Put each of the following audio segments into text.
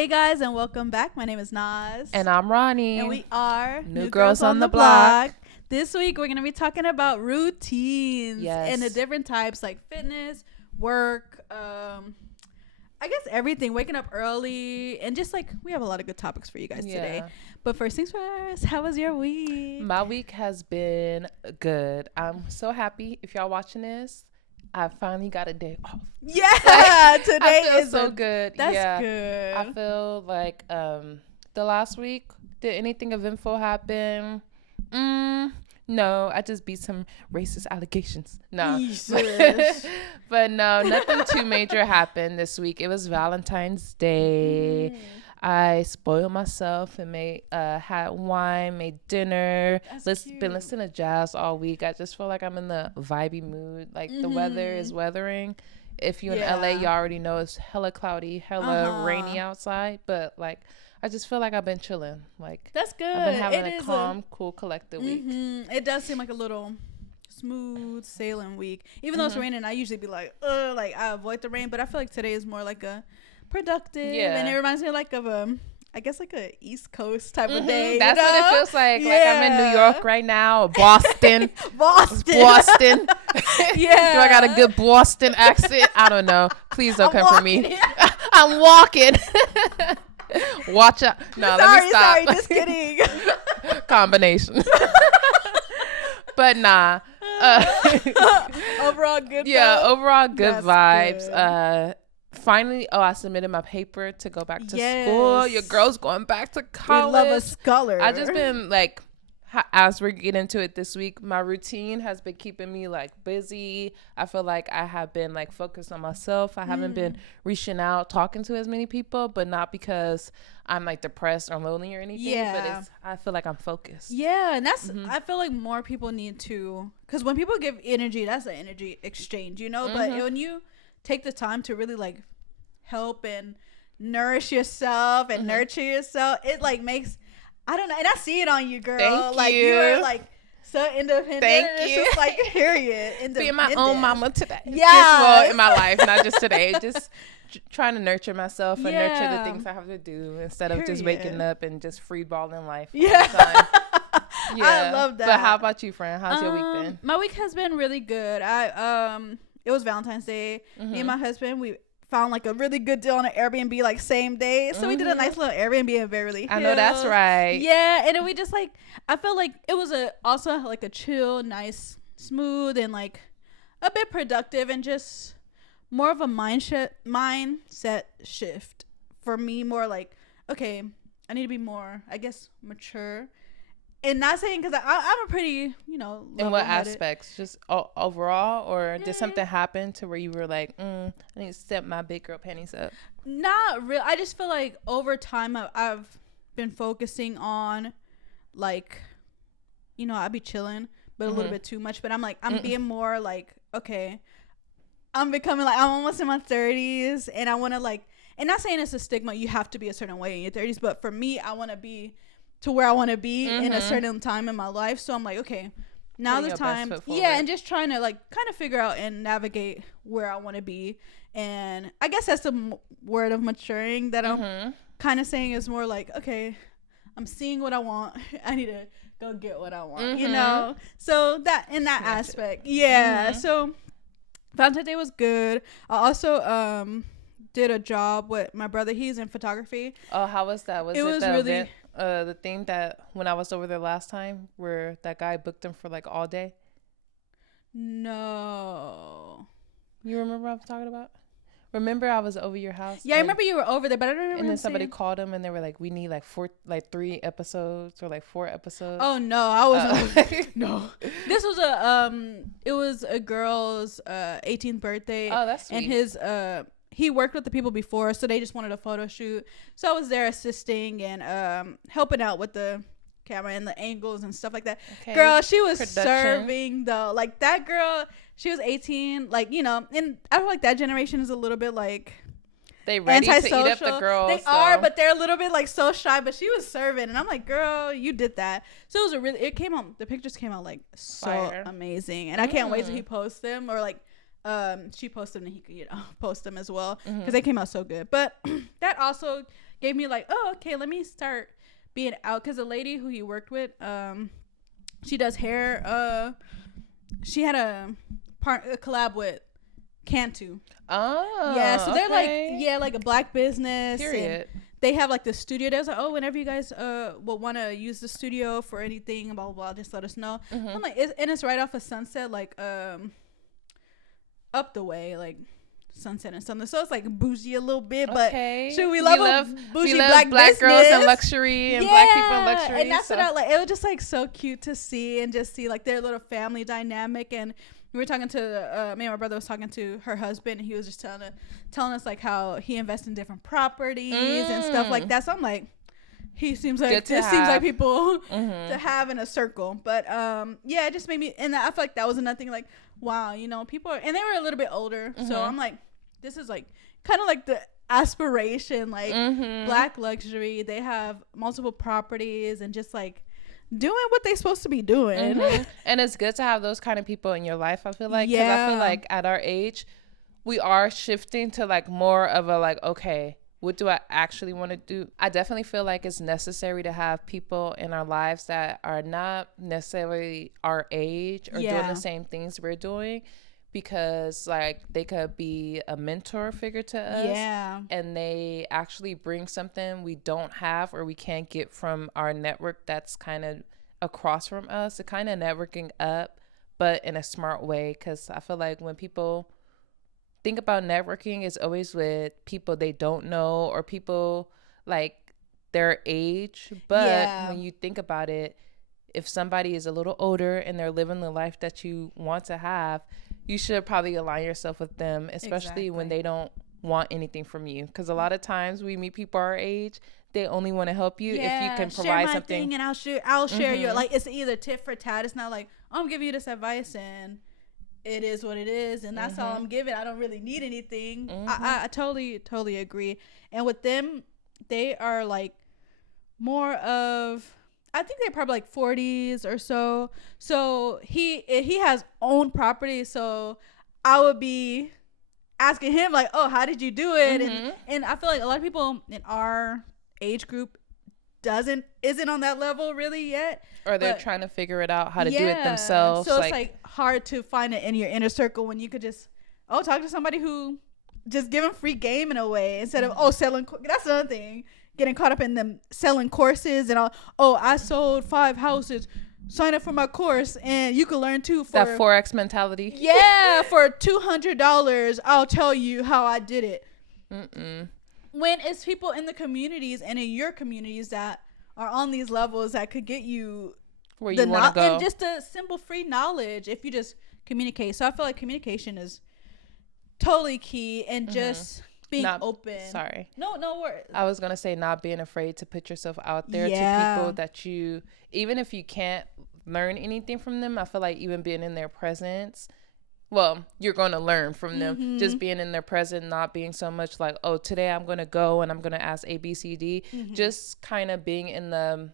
Hey guys, and welcome back. My name is Naz. And I'm Ronnie. And we are New Girls on the Block. This week we're going to be talking about routines. Yes. And the different types like fitness, work, I guess everything. Waking up early. And just like we have a lot of good topics for you guys today. But first things first, how was your week? My week has been good. I'm so happy. If y'all watching this, I finally got a day off. Yeah, today I feel is so good. That's good. I feel like the last week, did anything eventful happen? No, I just beat some racist allegations. No. But no, nothing too major happened this week. It was Valentine's Day. I spoiled myself and had wine, made dinner. Been listening to jazz all week. I just feel like I'm in the vibey mood. Like the weather is weathering. If you're in LA, you already know it's hella cloudy, hella rainy outside. But like, I just feel like I've been chilling. Like that's good. I've been having a calm, cool, collected week. It does seem like a little smooth sailing week. Even though it's raining, I usually be like I avoid the rain. But I feel like today is more like a productive, and it reminds me like of I guess like a East Coast type of day. That's what it feels like. Like I'm in New York right now, or Boston. Boston. Yeah. Do I got a good Boston accent? I don't know. Please don't come for me. I'm walking. Watch out. No, let me stop. Sorry, just kidding. Combination. But nah. Overall good vibes. Yeah, overall good That's vibes. good. Finally, I submitted my paper to go back to school. Your girl's going back to college. We love a scholar. I just been like, as we get into it this week, my routine has been keeping me like busy. I feel like I have been like focused on myself. I haven't been reaching out, talking to as many people, but not because I'm like depressed or lonely or anything. Yeah. But I feel like I'm focused. Yeah, and that's I feel like more people need to, because when people give energy, that's an energy exchange, you know. But when you take the time to really like help and nourish yourself and nurture yourself, it like makes, I don't know, and I see it on you, girl. Thank like you. You're like so independent. It's just like period. Being my own mama today. Yeah. In my life, not just today. Just trying to nurture myself and nurture the things I have to do instead of just waking up and just free balling life. Yeah. All the time. I love that. But how about you, friend? How's your week been? My week has been really good. It was Valentine's Day. Me and my husband, we found like a really good deal on an Airbnb like same day. So we did a nice little Airbnb in Beverly Hills. I know that's right. Yeah, and then we just like, I felt like it was also like a chill, nice, smooth, and like a bit productive, and just more of a mindset shift for me. More like, okay, I need to be more, I guess, mature. And not saying, because I'm a pretty, in what aspects? Just overall, or did something happen to where you were like, I need to step my big girl panties up? Not real. I just feel like over time I've been focusing on like, I'd be chilling, but a little bit too much. But I'm like, I'm being more like, okay, I'm becoming like, I'm almost in my 30s, and I want to like, and not saying it's a stigma, you have to be a certain way in your 30s, but for me, I want to be to where I want to be in a certain time in my life. So I'm like, okay, now the time. Yeah, and just trying to like kind of figure out and navigate where I want to be. And I guess that's the word of maturing that I'm kind of saying, is more like, okay, I'm seeing what I want. I need to go get what I want, So that in that aspect. Yeah. So Valentine's Day was good. I also did a job with my brother. He's in photography. Oh, how was that? Was it was the really event? The thing that when I was over there last time, where that guy booked him for like all day. No. You remember what I was talking about? Remember I was over your house? Yeah, I remember you were over there, but I don't remember. And then somebody called him, and they were like, "We need like 3 episodes or like 4 episodes." Oh no, I wasn't. No, this was it was a girl's 18th birthday. Oh, that's sweet. And his he worked with the people before, so they just wanted a photo shoot. So I was there assisting and helping out with the camera and the angles and stuff like that. Okay. Girl, she was serving though. Like that girl, she was 18. Like, and I feel like that generation is a little bit like they ready to eat up the girls. They are, but they're a little bit like so shy. But she was serving, and I'm like, girl, you did that. So it was the pictures came out like so amazing, and I can't wait till he posts them, or like she posted them and he could post them as well, because they came out so good. But that also gave me like, oh, okay, let me start being out. Because the lady who he worked with, she does hair. She had a collab with Cantu. Oh, yeah, so they're like a black business. Period. They have like the studio. There's like, oh, whenever you guys will want to use the studio for anything, blah blah blah, just let us know. I'm like, it's right off of Sunset, like up the way, like Sunset and something. So it's like bougie a little bit, but we love bougie black girls and luxury and black people in luxury. And that's what I like. It was just like so cute to see and just see like their little family dynamic. And we were talking to me and my brother was talking to her husband, and he was just telling us like how he invests in different properties and stuff like that. So I'm like, he seems like seems like people to have in a circle. But yeah, it just made me, and I feel like that was another thing, like, wow, you know, people and they were a little bit older, so I'm like, this is like kind of like the aspiration, like black luxury. They have multiple properties and just like doing what they're supposed to be doing. And it's good to have those kind of people in your life, I feel like, because I feel like at our age we are shifting to like more of a like, okay, what do I actually want to do? I definitely feel like it's necessary to have people in our lives that are not necessarily our age or doing the same things we're doing, because like they could be a mentor figure to us, and they actually bring something we don't have or we can't get from our network that's kind of across from us. It kind of networking up, but in a smart way, because I feel like when people think about networking, it's always with people they don't know or people like their age. But when you think about it, if somebody is a little older and they're living the life that you want to have, you should probably align yourself with them, especially when they don't want anything from you. Because a lot of times we meet people our age, they only want to help you if you can provide something. Thing and I'll share your, like, it's either tit for tat. It's not like, oh, I'm giving you this advice and it is what it is and that's all I'm giving. I don't really need anything. I totally agree. And with them, they are like more of, I think they're probably like 40s or so. So he has owned property. So I would be asking him like, oh, how did you do it? And I feel like a lot of people in our age group isn't on that level really yet. Or they're trying to figure it out how to do it themselves. So it's like hard to find it in your inner circle when you could just, talk to somebody who just give them free game in a way instead of, selling. That's another thing. Getting caught up in them selling courses and all. I sold 5 houses. Sign up for my course and you can learn too. For that Forex mentality. Yeah, for $200, I'll tell you how I did it. When it's people in the communities and in your communities that are on these levels that could get you where you want to go, and just a simple free knowledge if you just communicate. So I feel like communication is totally key, and just being open. Sorry. No worries. I was going to say not being afraid to put yourself out there to people that you, even if you can't learn anything from them, I feel like even being in their presence, well, you're going to learn from them. Just being in their presence, not being so much like, oh, today I'm going to go and I'm going to ask A, B, C, D. Just kind of being in the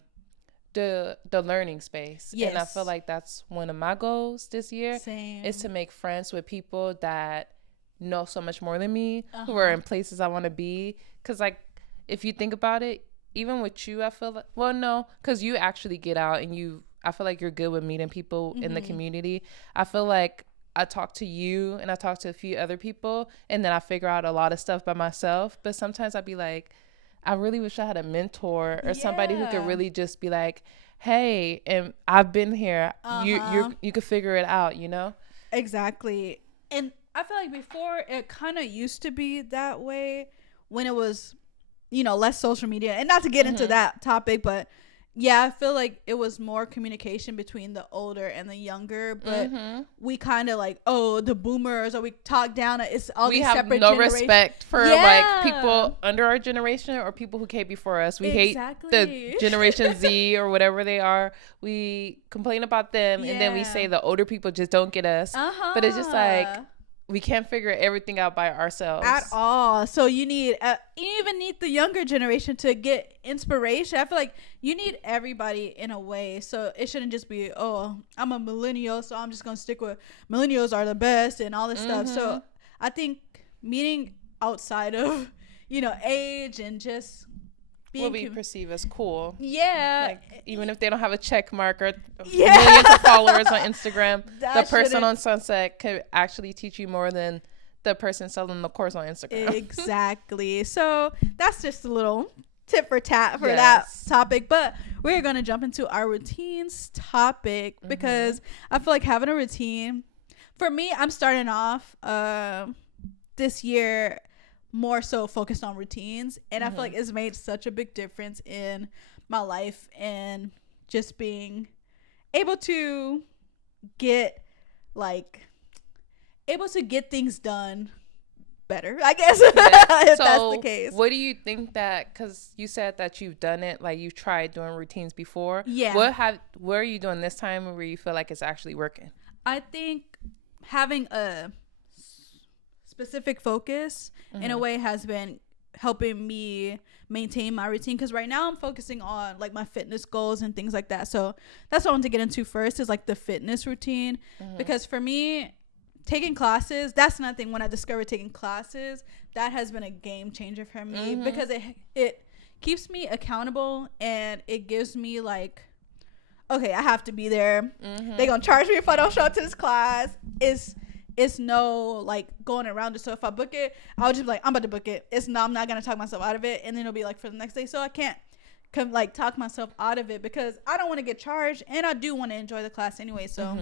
learning space. And I feel like that's one of my goals this year. Is to make friends with people that know so much more than me, who are in places I want to be. Because like, if you think about it, even with you, I feel like, well, no, because you actually get out and I feel like you're good with meeting people in the community. I feel like I talk to you and I talk to a few other people and then I figure out a lot of stuff by myself. But sometimes I'd be like, I really wish I had a mentor or somebody who could really just be like, hey, and I've been here. You could figure it out, you know? Exactly. And I feel like before it kind of used to be that way when it was, less social media. And not to get into that topic, but yeah, I feel like it was more communication between the older and the younger, but we kind of like, the boomers, or we talk down. It's all these separate generations. We have no respect for like people under our generation or people who came before us. We hate the Generation Z or whatever they are. We complain about them and then we say the older people just don't get us. But it's just like, we can't figure everything out by ourselves at all. So you even need the younger generation to get inspiration. I feel like you need everybody in a way. So it shouldn't just be, I'm a millennial, so I'm just going to stick with millennials are the best and all this stuff. So I think meeting outside of, age and just will be perceived as cool. Yeah. Like, even if they don't have a check mark or millions of followers on Instagram, the person on Sunset could actually teach you more than the person selling the course on Instagram. Exactly. So that's just a little tip for tat for that topic. But we're going to jump into our routines topic because I feel like having a routine, for me, I'm starting off this year more so focused on routines, and I feel like it's made such a big difference in my life and just being able to get things done better, I guess. If that's the case. What do you think that, because you said that you've done it, like you've tried doing routines before, what are you doing this time where you feel like it's actually working? I think having a specific focus in a way has been helping me maintain my routine, because right now I'm focusing on like my fitness goals and things like that. So that's what I want to get into first, is like the fitness routine, because for me, taking classes, that's another thing. When I discovered taking classes, that has been a game changer for me, because it keeps me accountable, and it gives me like, okay, I have to be there. They're gonna charge me if I don't show up to this class. It's no like going around it. So if I book it, I'll just be like, I'm about to book it. I'm not gonna talk myself out of it, and then it'll be like for the next day. So I can't talk myself out of it, because I don't want to get charged, and I do want to enjoy the class anyway. So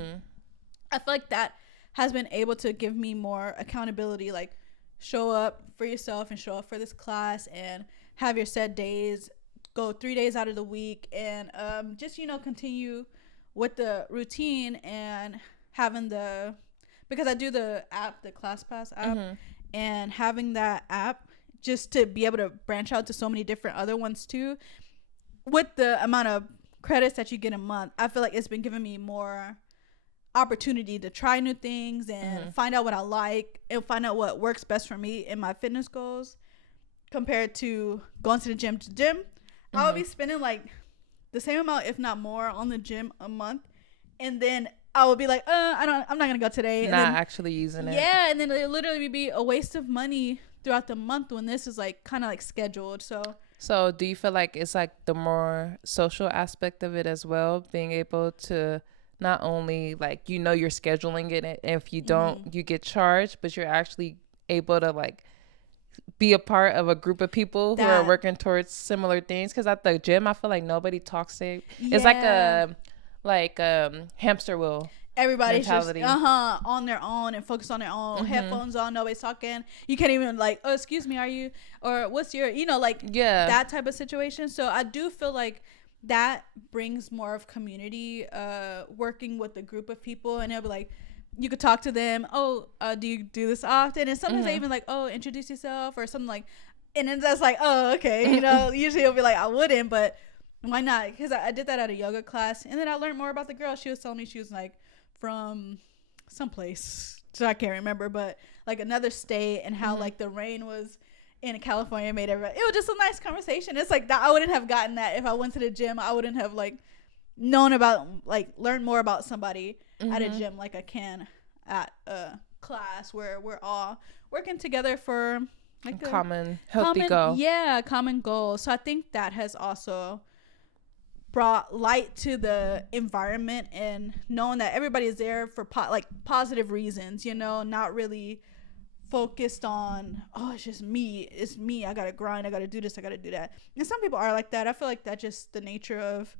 I feel like that has been able to give me more accountability, like show up for yourself and show up for this class, and have your set days, go 3 days out of the week, and just continue with the routine, and having because I do the app, the ClassPass app, and having that app just to be able to branch out to so many different other ones too, with the amount of credits that you get a month, I feel like it's been giving me more opportunity to try new things and find out what I like and find out what works best for me in my fitness goals, compared to going to the gym. I'll be spending like the same amount, if not more, on the gym a month, and then I would be like, I'm not gonna go today. Not actually using it. Yeah, and then it'll literally be a waste of money throughout the month when this is like kind of like scheduled. So do you feel like it's like the more social aspect of it as well, being able to not only like you're scheduling it, and if you don't, you get charged, but you're actually able to like be a part of a group of people who are working towards similar things? Because at the gym, I feel like nobody talks to. It's like a hamster wheel. Everybody's mentality. Just on their own and focused on their own. Headphones on, nobody's talking. You can't even like, oh, excuse me, are you, or what's your, that type of situation. So I do feel like that brings more of community, working with a group of people, and it'll be like, you could talk to them. Oh, do you do this often? And sometimes they even like, oh, introduce yourself or something like, and then that's like, oh, okay, usually it'll be like, I wouldn't, but why not? Because I did that at a yoga class, and then I learned more about the girl. She was telling me she was like from someplace, so I can't remember, but like another state, and how like the rain was in California made everybody. It was just a nice conversation. It's like that. I wouldn't have gotten that if I went to the gym. I wouldn't have like known about learned more about somebody at a gym like I can at a class where we're all working together for like a common healthy goal. Yeah, common goal. So I think that has also brought light to the environment, and knowing that everybody is there for positive reasons, not really focused on, oh, it's me, I gotta grind, I gotta do this, I gotta do that. And some people are like that. I feel like that's just the nature of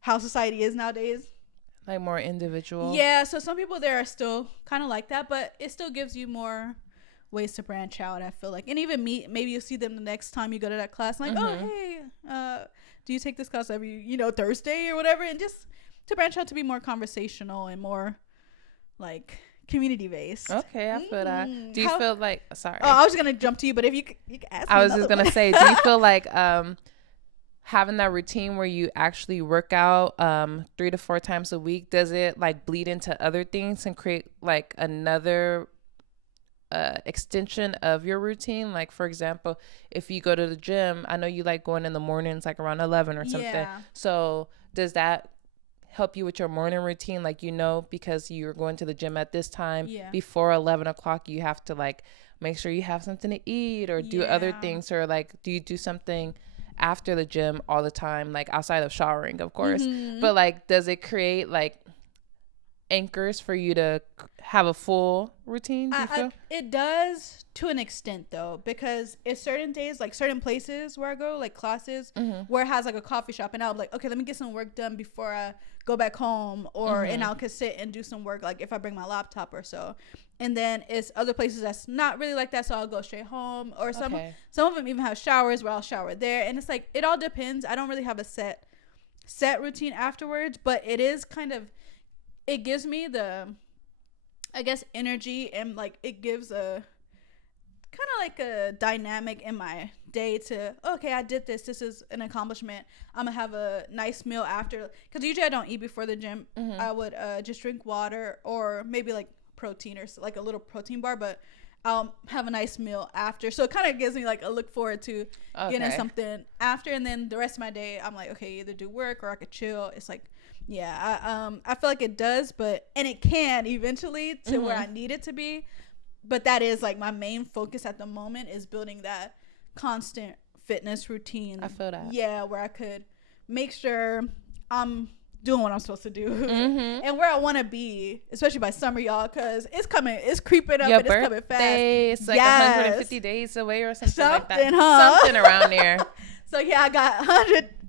how society is nowadays, like more individual. Yeah, so some people there are still kind of like that, but it still gives you more ways to branch out, I feel like. And even maybe you'll see them the next time you go to that class, like, oh, hey, do you take this class every Thursday or whatever, and just to branch out to be more conversational and more like community based. Okay, I feel that. Do you feel like, sorry, I was gonna jump to you, but if you can ask me. I was just gonna say, do you feel like having that routine where you actually work out 3 to 4 times a week, does it like bleed into other things and create like another extension of your routine? Like, for example, if you go to the gym, I know you like going in the mornings, like around 11 or something. Yeah. So does that help you with your morning routine? Like, because you're going to the gym at this time, before 11 o'clock, you have to like make sure you have something to eat or do other things, or like, do you do something after the gym all the time, like outside of showering, of course. Mm-hmm. But like, does it create like anchors for you to have a full routine? Do you feel? It does to an extent though, because it's certain days, like certain places where I go, like classes, where it has like a coffee shop, and I'll be like, okay, let me get some work done before I go back home, or and I could sit and do some work, like if I bring my laptop or so. And then it's other places that's not really like that, so I'll go straight home, or some of them even have showers where I'll shower there, and it's like it all depends. I don't really have a set routine afterwards, but it is kind of, it gives me the, I guess, energy, and like it gives a kind of like a dynamic in my day to, okay, I did this is an accomplishment. I'm gonna have a nice meal after, because usually I don't eat before the gym. I would just drink water, or maybe like protein, or like a little protein bar, but I'll have a nice meal after, so it kind of gives me like a look forward to getting something after. And then the rest of my day I'm like, okay, either do work or I could chill. It's like, yeah, I feel like it does, but, and it can eventually to where I need it to be, but that is like my main focus at the moment, is building that constant fitness routine. I feel that. Yeah, where I could make sure I'm doing what I'm supposed to do and where I want to be, especially by summer, y'all, because it's creeping up. Your and it's coming fast. It's like 150 days away or something like that. Huh? Something around there. So yeah, I got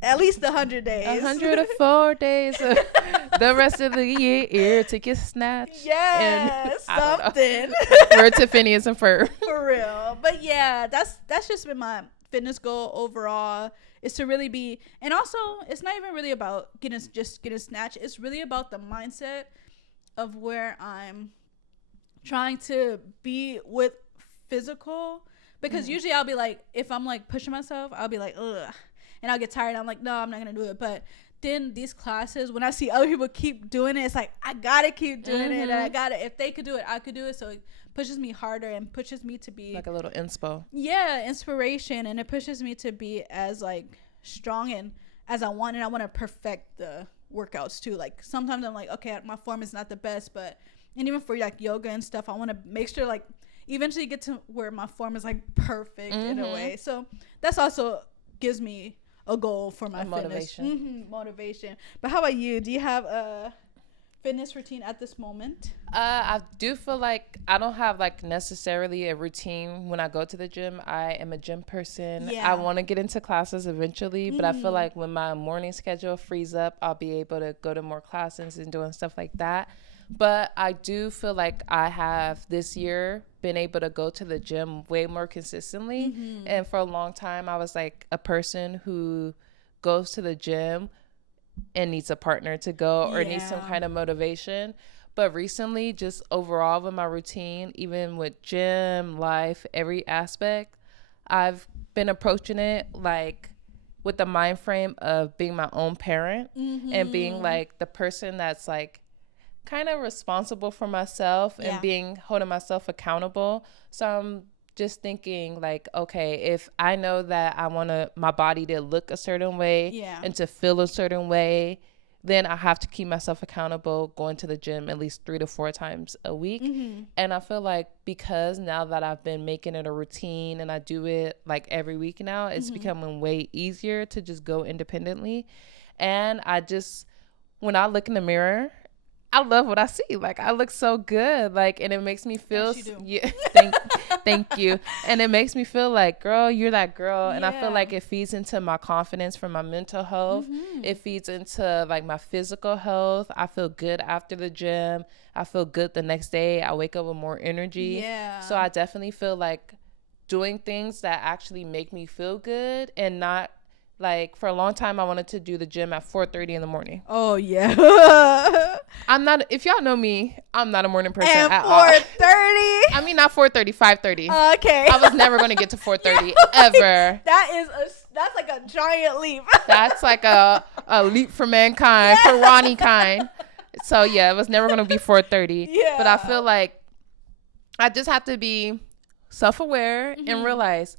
at least 100 days. 104 days. The rest of the year to get snatched. Yeah, something. Word to Phineas and Ferb. For real. But yeah, that's just been my fitness goal overall, is to really be, and also it's not even really about getting snatched. It's really about the mindset of where I'm trying to be with physical, because usually I'll be like, if I'm like pushing myself, I'll be like, ugh, and I'll get tired. I'm like, no, I'm not gonna do it. But then these classes, when I see other people keep doing it, it's like, I gotta keep doing it, and I gotta, if they could do it, I could do it. So it pushes me harder and pushes me to be like a little inspo. Yeah, inspiration, and it pushes me to be as like strong and as I want, and I want to perfect the workouts too. Like sometimes I'm like, okay, my form is not the best, but, and even for like yoga and stuff, I want to make sure like eventually get to where my form is like perfect in a way. So that's also gives me a goal for my motivation. Motivation. But how about you? Do you have a fitness routine at this moment? I do feel like I don't have like necessarily a routine when I go to the gym. I am a gym person. I want to get into classes eventually, but I feel like when my morning schedule frees up, I'll be able to go to more classes and doing stuff like that. But I do feel like I have this year been able to go to the gym way more consistently. And for a long time, I was like a person who goes to the gym and needs a partner to go, or needs some kind of motivation. But recently, just overall with my routine, even with gym, life, every aspect, I've been approaching it like with the mind frame of being my own parent and being like the person that's like kind of responsible for myself and holding myself accountable. So I'm just thinking like, okay, if I know that I want my body to look a certain way and to feel a certain way, then I have to keep myself accountable going to the gym at least 3 to 4 times a week. And I feel like because now that I've been making it a routine and I do it like every week now, it's becoming way easier to just go independently. And I just, when I look in the mirror, I love what I see. Like, I look so good. Like, and it makes me feel, thank you. And it makes me feel like, girl, you're that girl. And I feel like it feeds into my confidence for my mental health. It feeds into like my physical health. I feel good after the gym. I feel good the next day. I wake up with more energy. So I definitely feel like doing things that actually make me feel good, and not like, for a long time, I wanted to do the gym at 4:30 in the morning. Oh, yeah. I'm not, if y'all know me, I'm not a morning person at 4:30? I mean, not 4:30, 5:30. Okay. I was never going to get to 4:30 ever. That's like a giant leap. That's like a leap for mankind, for Ronnie kind. So, yeah, it was never going to be 4:30. Yeah. But I feel like I just have to be self-aware and realize,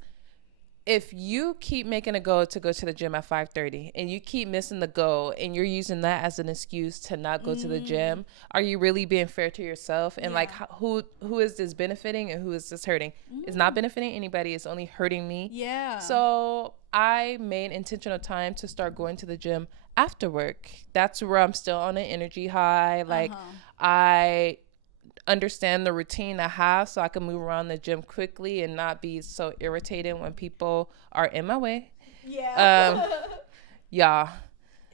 if you keep making a goal to go to the gym at 5:30 and you keep missing the goal and you're using that as an excuse to not go to the gym, are you really being fair to yourself? And like, who is this benefiting and who is this hurting? It's not benefiting anybody. It's only hurting me. Yeah. So I made intentional time to start going to the gym after work. That's where I'm still on an energy high. Like, I understand the routine I have so I can move around the gym quickly and not be so irritated when people are in my way. Yeah. Yeah.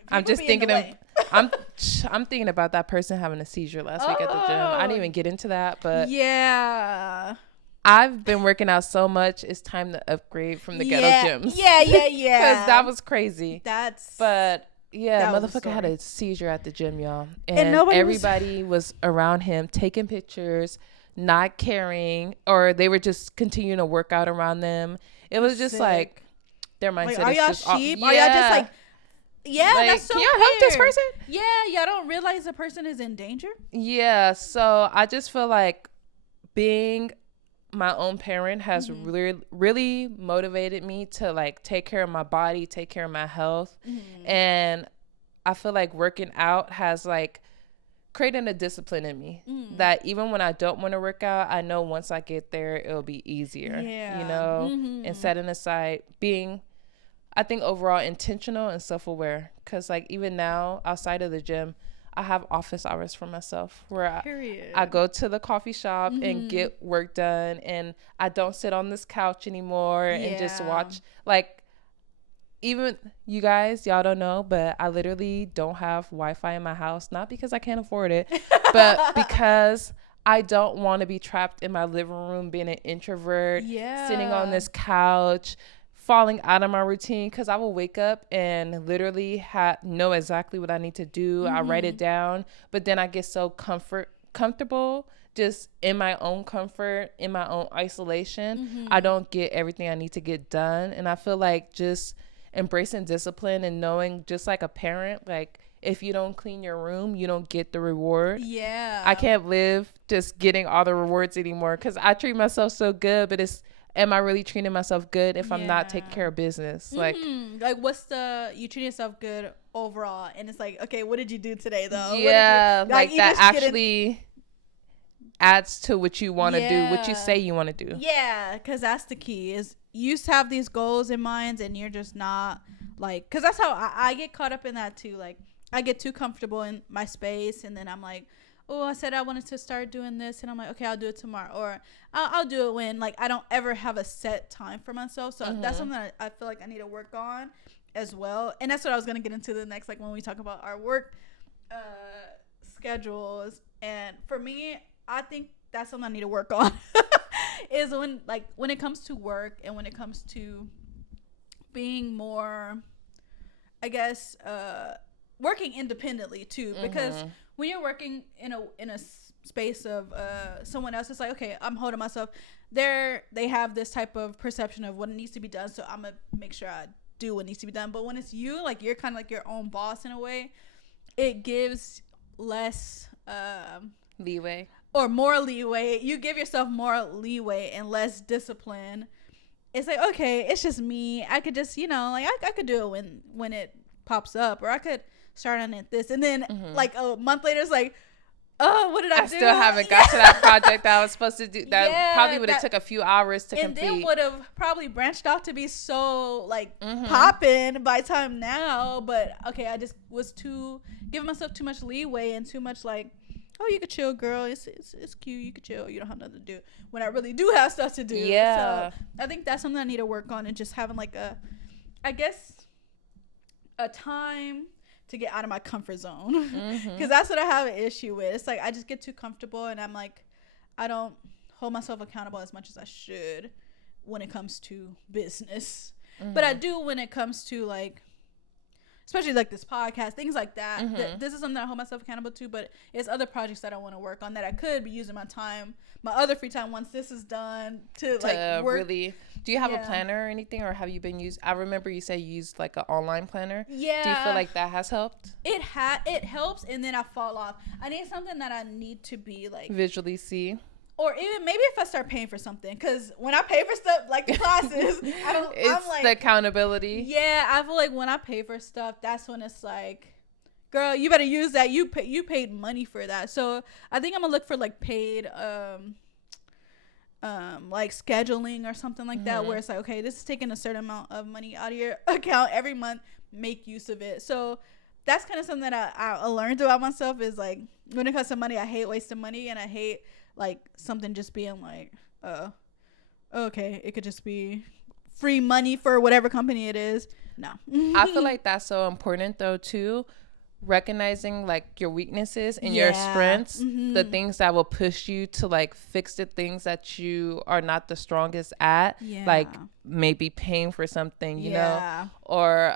I'm just thinking of I'm thinking about that person having a seizure last week at the gym. I didn't even get into that, but yeah, I've been working out so much. It's time to upgrade from the ghetto gyms. Yeah. Because that was crazy. But yeah, that motherfucker had a seizure at the gym, y'all. And everybody was around him taking pictures, not caring, or they were just continuing to work out around them. It was just like their mindset. Like, are y'all just sheep? Are y'all just like, like, that's so can y'all help this person? Yeah, y'all don't realize the person is in danger? Yeah, so I just feel like being my own parent has really motivated me to like take care of my body, take care of my health. And I feel like working out has like created a discipline in me that even when I don't want to work out, I know once I get there, it'll be easier, you know, and setting aside being, I think, overall intentional and self-aware. Because like even now outside of the gym, I have office hours for myself where I go to the coffee shop and get work done, and I don't sit on this couch anymore and just watch. Like, even you guys, y'all don't know, but I literally don't have Wi-Fi in my house, not because I can't afford it, but because I don't want to be trapped in my living room being an introvert, sitting on this couch, falling out of my routine, because I will wake up and literally know exactly what I need to do. I write it down, but then I get so comfortable just in my own comfort, in my own isolation. I don't get everything I need to get done. And I feel like just embracing discipline and knowing, just like a parent, like if you don't clean your room, you don't get the reward. I can't live just getting all the rewards anymore, because I treat myself so good, but am I really treating myself good if I'm not taking care of business? Like you treat yourself good overall, and it's like, okay, what did you do today though? Like that actually adds to what you want to do, what you say you want to do. Because that's the key, is you have these goals in mind and you're just not like, because that's how I get caught up in that too. Like, I get too comfortable in my space, and then I'm like, oh, I said I wanted to start doing this, and I'm like, okay, I'll do it tomorrow, or I'll do it when, like, I don't ever have a set time for myself. So that's something that I feel like I need to work on as well. And that's what I was going to get into the next, like, when we talk about our work schedules. And for me, I think that's something I need to work on is when it comes to work, and when it comes to being more, I guess, working independently too, because when you're working in a space of someone else, it's like, okay, I'm holding myself. They have this type of perception of what needs to be done, so I'm gonna make sure I do what needs to be done. But when it's you, like, you're kind of like your own boss in a way, it gives less leeway, or more leeway. You give yourself more leeway and less discipline. It's like, okay, it's just me. I could just, like, I could do it when it pops up, or I could start on it this, and then like a month later it's like, oh, what did I do? Still haven't got to that project that I was supposed to do. That probably would have took a few hours to complete, and then would have probably branched off to be so like popping by time now. But okay, I just was giving myself too much leeway and too much like, oh, you could chill, girl. It's cute. You could chill. You don't have nothing to do. When I really do have stuff to do. So I think that's something I need to work on, and just having like a time to get out of my comfort zone, because that's what I have an issue with. It's like I just get too comfortable, and I'm like, I don't hold myself accountable as much as I should when it comes to business. But I do when it comes to, like, especially like this podcast, things like that. This is something that I hold myself accountable to, but it's other projects that I want to work on that I could be using my other free time once this is done to like work. Really, do you have a planner or anything, or have you been I remember you said you used like an online planner. Do you feel like that has helped? It helps, and then I fall off. I need something that I need to be like visually see. Or even maybe if I start paying for something, because when I pay for stuff like the classes, it's like the accountability. Yeah, I feel like when I pay for stuff, that's when it's like, girl, you better use that. You paid money for that. So I think I'm gonna look for like paid like scheduling or something like that, where it's like, okay, this is taking a certain amount of money out of your account every month, make use of it. So that's kind of something that I learned about myself, is like, when it comes to money, I hate wasting money, and I hate like something just being like, okay, it could just be free money for whatever company it is. No. I feel like that's so important though too, recognizing like your weaknesses and your strengths, the things that will push you to like fix the things that you are not the strongest at, like maybe paying for something, you know, or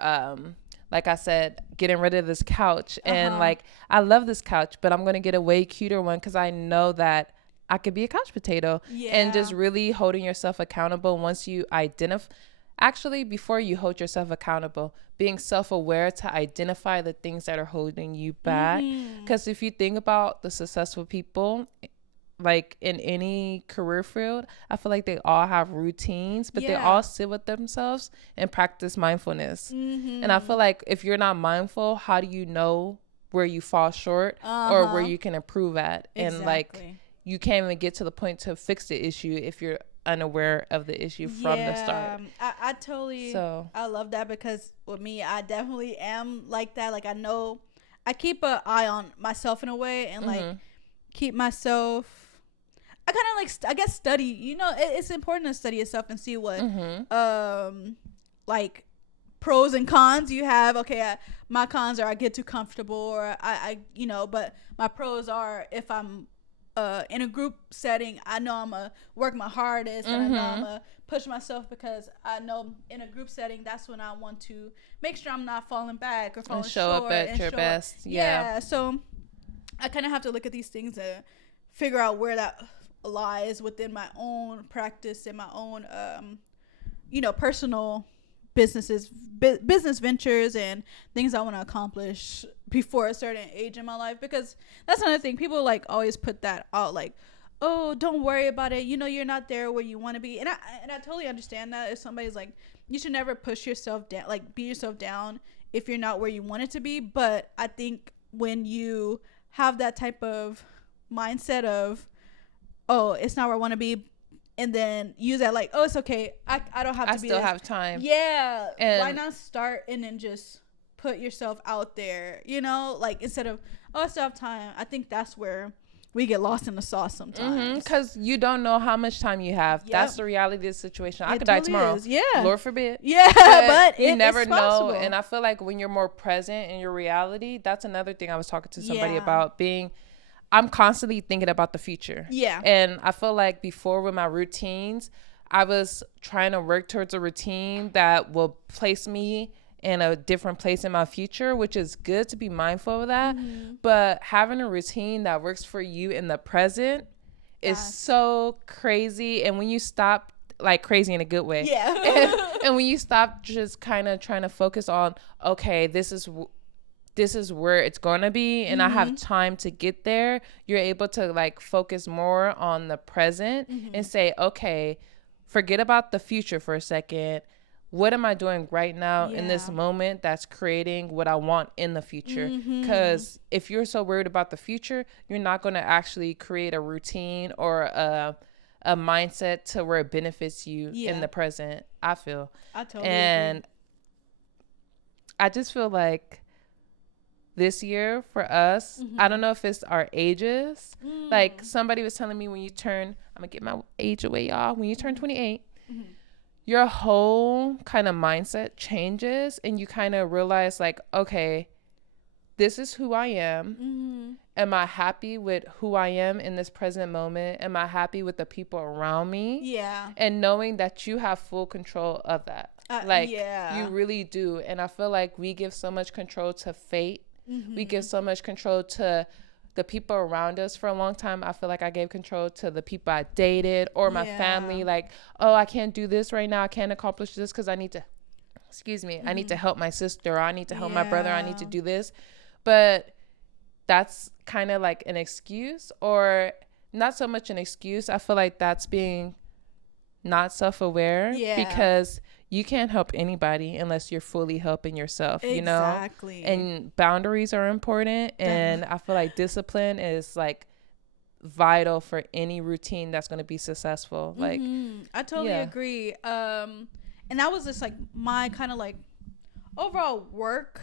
like I said, getting rid of this couch, and like, I love this couch, but I'm going to get a way cuter one because I know that I could be a couch potato. And just really holding yourself accountable once you identify, actually, before you hold yourself accountable, being self-aware to identify the things that are holding you back. Because if you think about the successful people, like in any career field, I feel like they all have routines, but they all sit with themselves and practice mindfulness. And I feel like if you're not mindful, how do you know where you fall short or where you can improve at? And like, you can't even get to the point to fix the issue if you're unaware of the issue from the start. I totally, I love that, because with me, I definitely am like that. Like, I know I keep an eye on myself in a way, and like keep myself, I kind of like, I guess, study, you know, it's important to study yourself and see what like pros and cons you have. Okay, my cons are I get too comfortable, or I you know, but my pros are, if I'm in a group setting, I know I'm gonna work my hardest, and I know I'm gonna push myself, because I know in a group setting, that's when I want to make sure I'm not falling back or falling short. Show up at your best. Yeah. So I kind of have to look at these things and figure out where that lies within my own practice and my own, you know, personal business ventures and things I want to accomplish before a certain age in my life. Because that's another thing, people like always put that out, like, oh, don't worry about it, you know, you're not there where you want to be. And I totally understand that. If somebody's like, you should never push yourself down, like beat yourself down if you're not where you want it to be. But I think when you have that type of mindset of, oh, it's not where I want to be, and then use that like, oh, it's okay, I don't have to be, I still have time. Yeah. And why not start and then just put yourself out there, you know, like, instead of, oh, I still have time. I think that's where we get lost in the sauce sometimes, because you don't know how much time you have. That's the reality of the situation. I could die tomorrow. Yeah, Lord forbid. Yeah, but you never know. And I feel like when you're more present in your reality, that's another thing I was talking to somebody about, being, I'm constantly thinking about the future. Yeah. And I feel like before, with my routines, I was trying to work towards a routine that will place me in a different place in my future, which is good to be mindful of that. But having a routine that works for you in the present is so crazy. And when you stop, like, crazy in a good way. Yeah. and when you stop just kind of trying to focus on, okay, this is where it's going to be, and I have time to get there, you're able to like focus more on the present and say, okay, forget about the future for a second. What am I doing right now in this moment that's creating what I want in the future? Because if you're so worried about the future, you're not going to actually create a routine or a mindset to where it benefits you in the present, I feel. I totally agree. I just feel like this year for us, I don't know if it's our ages. Like, somebody was telling me, when you turn, I'm going to get my age away, y'all. When you turn 28, your whole kind of mindset changes, and you kind of realize, like, okay, this is who I am. Am I happy with who I am in this present moment? Am I happy with the people around me? Yeah. And knowing that you have full control of that. You really do. And I feel like we give so much control to fate. We give so much control to the people around us. For a long time, I feel like I gave control to the people I dated or my family. Like, oh, I can't do this right now. I can't accomplish this because I need to, I need to help my sister, or I need to help my brother. I need to do this. But that's kind of like an excuse, or not so much an excuse. I feel like that's being not self-aware, because you can't help anybody unless you're fully helping yourself, you know? Exactly. And boundaries are important. And I feel like discipline is like vital for any routine that's going to be successful. Like, I totally agree. And that was just like my kind of like overall work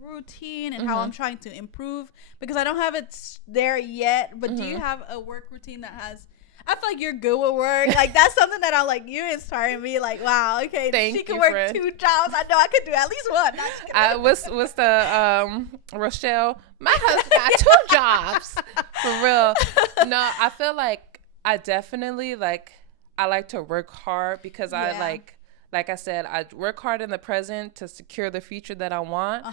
routine and how I'm trying to improve, because I don't have it there yet. But do you have a work routine that has, I feel like you're good with work. Like, that's something that I'm like, you inspiring me. Like, wow, okay, she can work friend. 2 jobs. I know I could do at least one. What's the Rochelle? My husband got 2 jobs for real. No, I feel like I definitely I like to work hard because I like I said, I work hard in the present to secure the future that I want.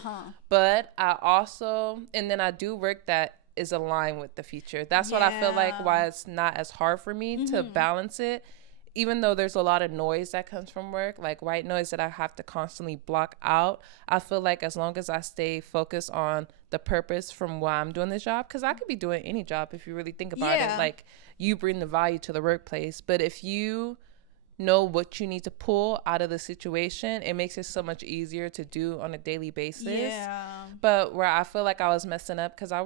But I also, and then I do work that is aligned with the future. That's what I feel like why it's not as hard for me to balance it, even though there's a lot of noise that comes from work, like white noise that I have to constantly block out. I feel like as long as I stay focused on the purpose from why I'm doing this job, because I could be doing any job if you really think about it. Like, you bring the value to the workplace, but if you know what you need to pull out of the situation, it makes it so much easier to do on a daily basis. But where I feel like I was messing up, because I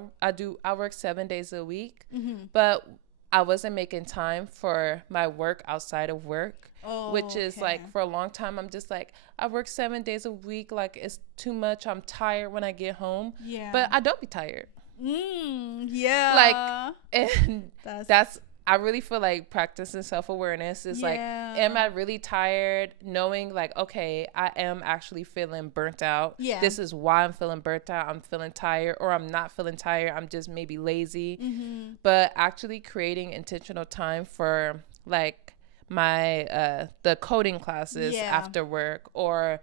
work 7 days a week, but I wasn't making time for my work outside of work, which is like, for a long time I'm just like, I work 7 days a week, like it's too much, I'm tired when I get home. But I don't be tired. Like, and that's I really feel like practicing self-awareness is like, am I really tired? Knowing like, okay, I am actually feeling burnt out. This is why I'm feeling burnt out. I'm feeling tired, or I'm not feeling tired. I'm just maybe lazy. But actually creating intentional time for like my, the coding classes after work, or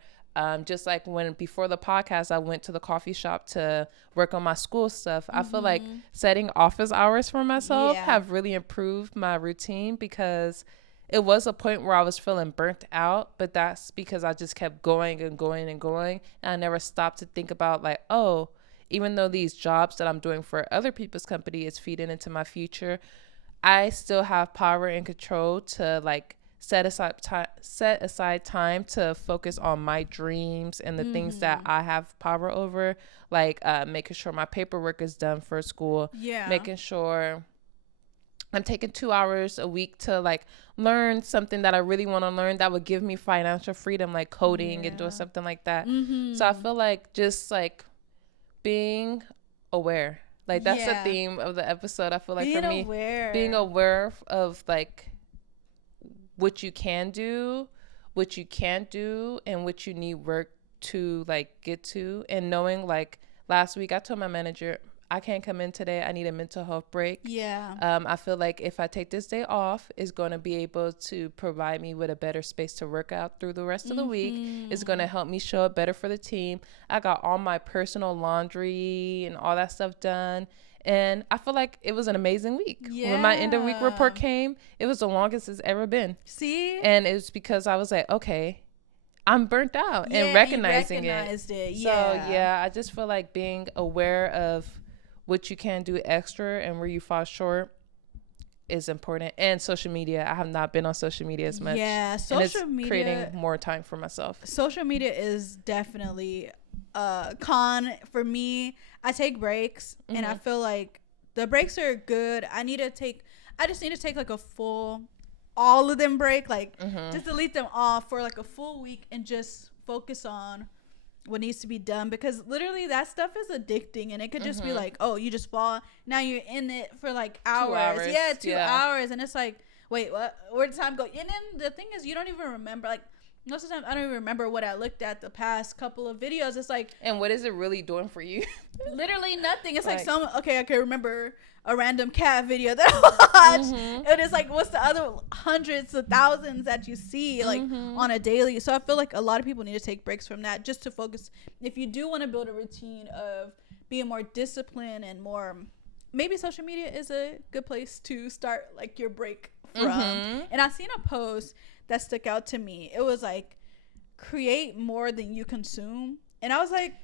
just like when before the podcast I went to the coffee shop to work on my school stuff. I feel like setting office hours for myself have really improved my routine, because it was a point where I was feeling burnt out, but that's because I just kept going and going and going, and I never stopped to think about like, oh, even though these jobs that I'm doing for other people's company is feeding into my future, I still have power and control to like set aside time to focus on my dreams and the things that I have power over, like making sure my paperwork is done for school, making sure I'm taking 2 hours a week to like learn something that I really want to learn that would give me financial freedom, like coding and doing something like that. So I feel like just like being aware, like that's the theme of the episode. I feel like being for me, being aware of like what you can do, what you can't do, and what you need work to like get to. And knowing like last week I told my manager, I can't come in today, I need a mental health break. I feel like if I take this day off, it's going to be able to provide me with a better space to work out through the rest of the week. It's going to help me show up better for the team. I got all my personal laundry and all that stuff done, and I feel like it was an amazing week. When my end of week report came, it was the longest it's ever been. And it was because I was like, okay, I'm burnt out, and recognizing it. So I just feel like being aware of what you can do extra and where you fall short is important. And social media, I have not been on social media as much. Social media, creating more time for myself. Social media is definitely con for me. I take breaks, and I feel like the breaks are good. I just need to take like a full, all of them break, like just delete them off for like a full week and just focus on what needs to be done, because literally that stuff is addicting, and it could just be like, oh, you just fall, now you're in it for like hours. 2 hours, and it's like, wait, what, where'd the time go? And then the thing is, you don't even remember, like most of the time I don't even remember what I looked at the past couple of videos. It's like, and what is it really doing for you? Literally nothing. It's like I can remember a random cat video that I watched, and it's like, what's the other hundreds of thousands that you see like on a daily? So I feel like a lot of people need to take breaks from that, just to focus. If you do want to build a routine of being more disciplined and more, maybe social media is a good place to start like your break from. And I seen a post that stuck out to me. It was like, create more than you consume. And I was like,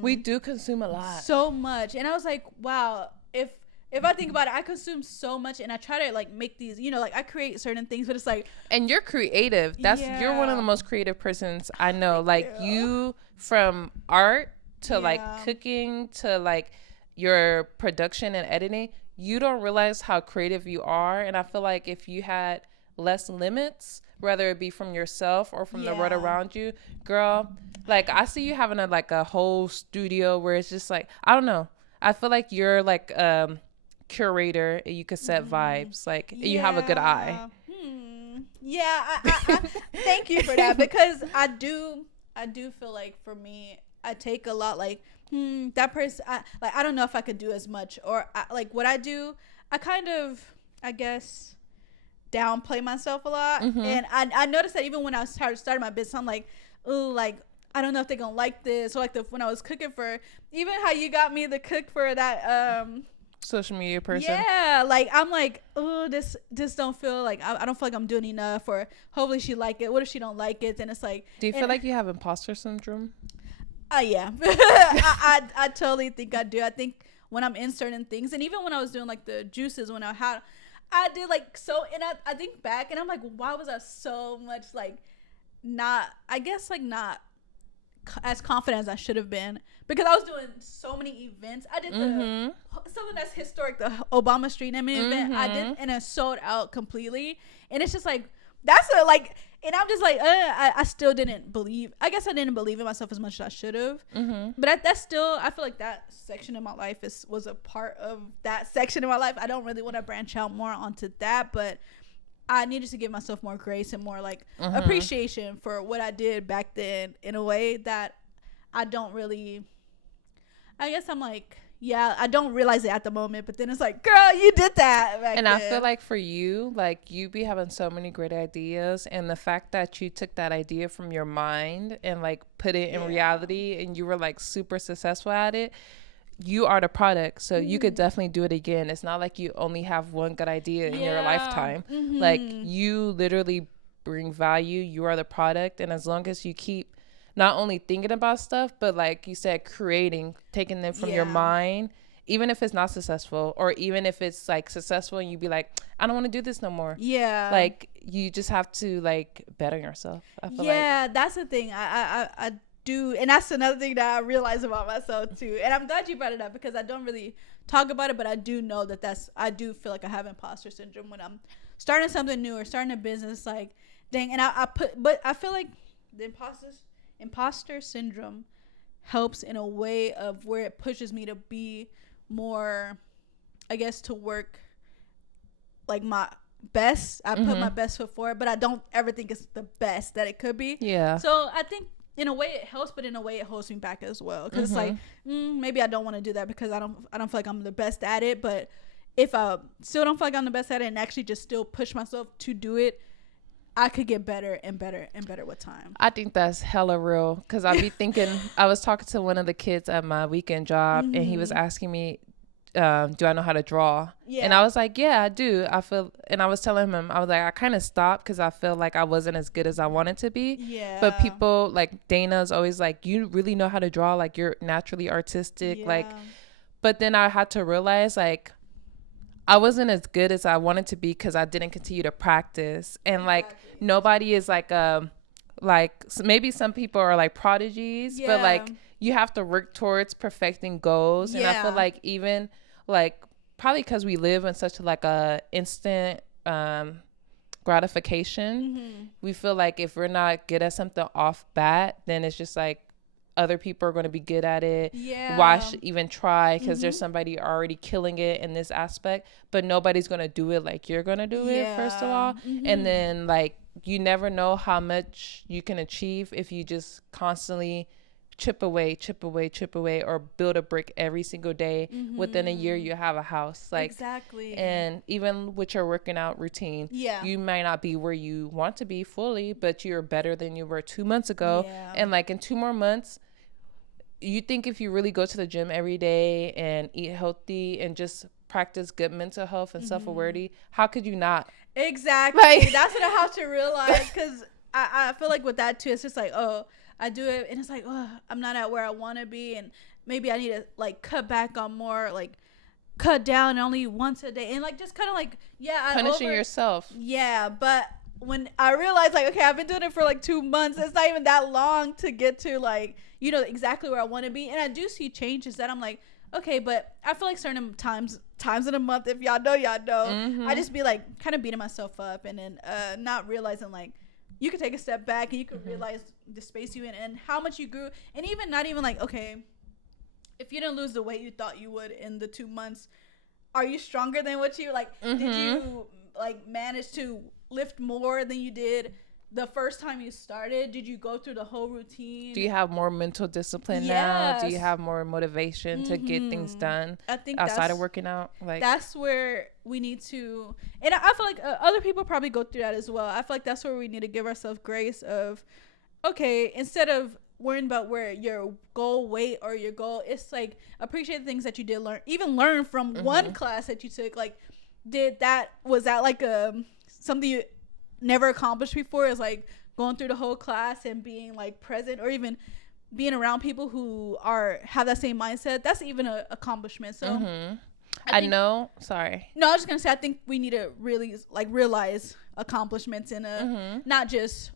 we do consume a lot, so much. And I was like, wow, if I think about it, I consume so much, and I try to like make these, like I create certain things, but it's like, and you're creative. You're one of the most creative persons I know. Like you, from art to like cooking to like your production and editing, you don't realize how creative you are. And I feel like if you had less limits, whether it be from yourself or from the world around you, girl, like I see you having a whole studio where it's just like, I don't know. I feel like you're like curator and you could set vibes, like you have a good eye. Yeah, I thank you for that, because I do feel like for me, I take a lot like that person, I don't know if I could do as much, or like what I do, I kind of, I guess, downplay myself a lot. And I noticed that even when I started my business, I'm like, oh, like I don't know if they're gonna like this, or like when I was cooking for, even how you got me the cook for that social media person. Yeah, like I'm like, oh, this don't feel like I don't feel like I'm doing enough, or hopefully she like it. What if she don't like it? Then it's like, do you feel like you have imposter syndrome? Yeah. I totally think I do. I think when I'm in certain things, and even when I was doing like the juices, when I did like so, and I think back and I'm like, why was I so much like not as confident as I should have been, because I was doing so many events. I did something that's historic, the Obama Street event. I did, and it sold out completely. And it's just like, that's and I'm just like, I still didn't believe. I guess I didn't believe in myself as much as I should have. But that's still, I feel like that section of my life was a part of that section of my life. I don't really want to branch out more onto that, but I needed to give myself more grace and more like appreciation for what I did back then, in a way that I don't really, I guess I'm like, yeah, I don't realize it at the moment, but then it's like, girl, you did that back then. I feel like for you, like you be having so many great ideas, and the fact that you took that idea from your mind and like put it in reality, and you were like super successful at it. You are the product, so you could definitely do it again. It's not like you only have one good idea in your lifetime. Like you literally bring value. You are the product, and as long as you keep not only thinking about stuff, but like you said, creating, taking them from your mind, even if it's not successful, or even if it's like successful and you be like, I don't want to do this no more. Like you just have to like better yourself. I feel like that's the thing. I do, and that's another thing that I realize about myself too. And I'm glad you brought it up, because I don't really talk about it, but I do know that I do feel like I have imposter syndrome when I'm starting something new or starting a business. Like, dang, and but I feel like the imposter syndrome helps in a way of where it pushes me to be more, I guess, to work like my best. I put my best foot forward, but I don't ever think it's the best that it could be. So I think in a way it helps, but in a way it holds me back as well, because it's like maybe I don't want to do that because I don't feel like I'm the best at it. But if I still don't feel like I'm the best at it and actually just still push myself to do it, I could get better and better and better with time. I think that's hella real, because I be thinking, I was talking to one of the kids at my weekend job, and he was asking me, do I know how to draw? And I was like, yeah, I do. And I was telling him, I was like, I kind of stopped because I feel like I wasn't as good as I wanted to be. But people like Dana's always like, you really know how to draw, like you're naturally artistic. Like, but then I had to realize like I wasn't as good as I wanted to be because I didn't continue to practice. And like nobody is like maybe some people are like prodigies, but like you have to work towards perfecting goals. And I feel like even like probably because we live in such like a instant gratification, we feel like if we're not good at something off bat, then it's just like other people are going to be good at it. Why even try? Because there's somebody already killing it in this aspect, but nobody's going to do it like you're going to do it, first of all. And then like you never know how much you can achieve if you just constantly chip away, or build a brick every single day. Within a year you have a house. Like and even with your working out routine, you might not be where you want to be fully, but you're better than you were 2 months ago. And like in 2 more months, you think if you really go to the gym every day and eat healthy and just practice good mental health and self-awareness, how could you not? Exactly. Like, that's what I have to realize, because I feel like with that too, it's just like, oh, I do it and it's like, oh, I'm not at where I want to be, and maybe I need to like cut back on more, like cut down only once a day, and like just kind of like punishing yourself. But when I realized like, okay, I've been doing it for like 2 months, it's not even that long to get to like, you know, exactly where I want to be, and I do see changes that I'm like, okay, but I feel like certain times in a month, if y'all know, I just be like kind of beating myself up, and then not realizing like you could take a step back and you could realize the space you in and how much you grew, and even not even like, okay, if you didn't lose the weight you thought you would in the 2 months, are you stronger than what you like? Did you like manage to lift more than you did the first time you started? Did you go through the whole routine? Do you have more mental discipline now? Do you have more motivation to get things done? I think outside of working out, like that's where we need to, and I feel like other people probably go through that as well. I feel like that's where we need to give ourselves grace of, okay, instead of worrying about where your goal weight or your goal, it's like appreciate the things that you did learn from one class that you took. Like, was that like something you never accomplished before? Is like going through the whole class and being like present, or even being around people who have that same mindset. That's even an accomplishment. So I know. Sorry. No, I was just gonna say, I think we need to really like realize accomplishments in not just,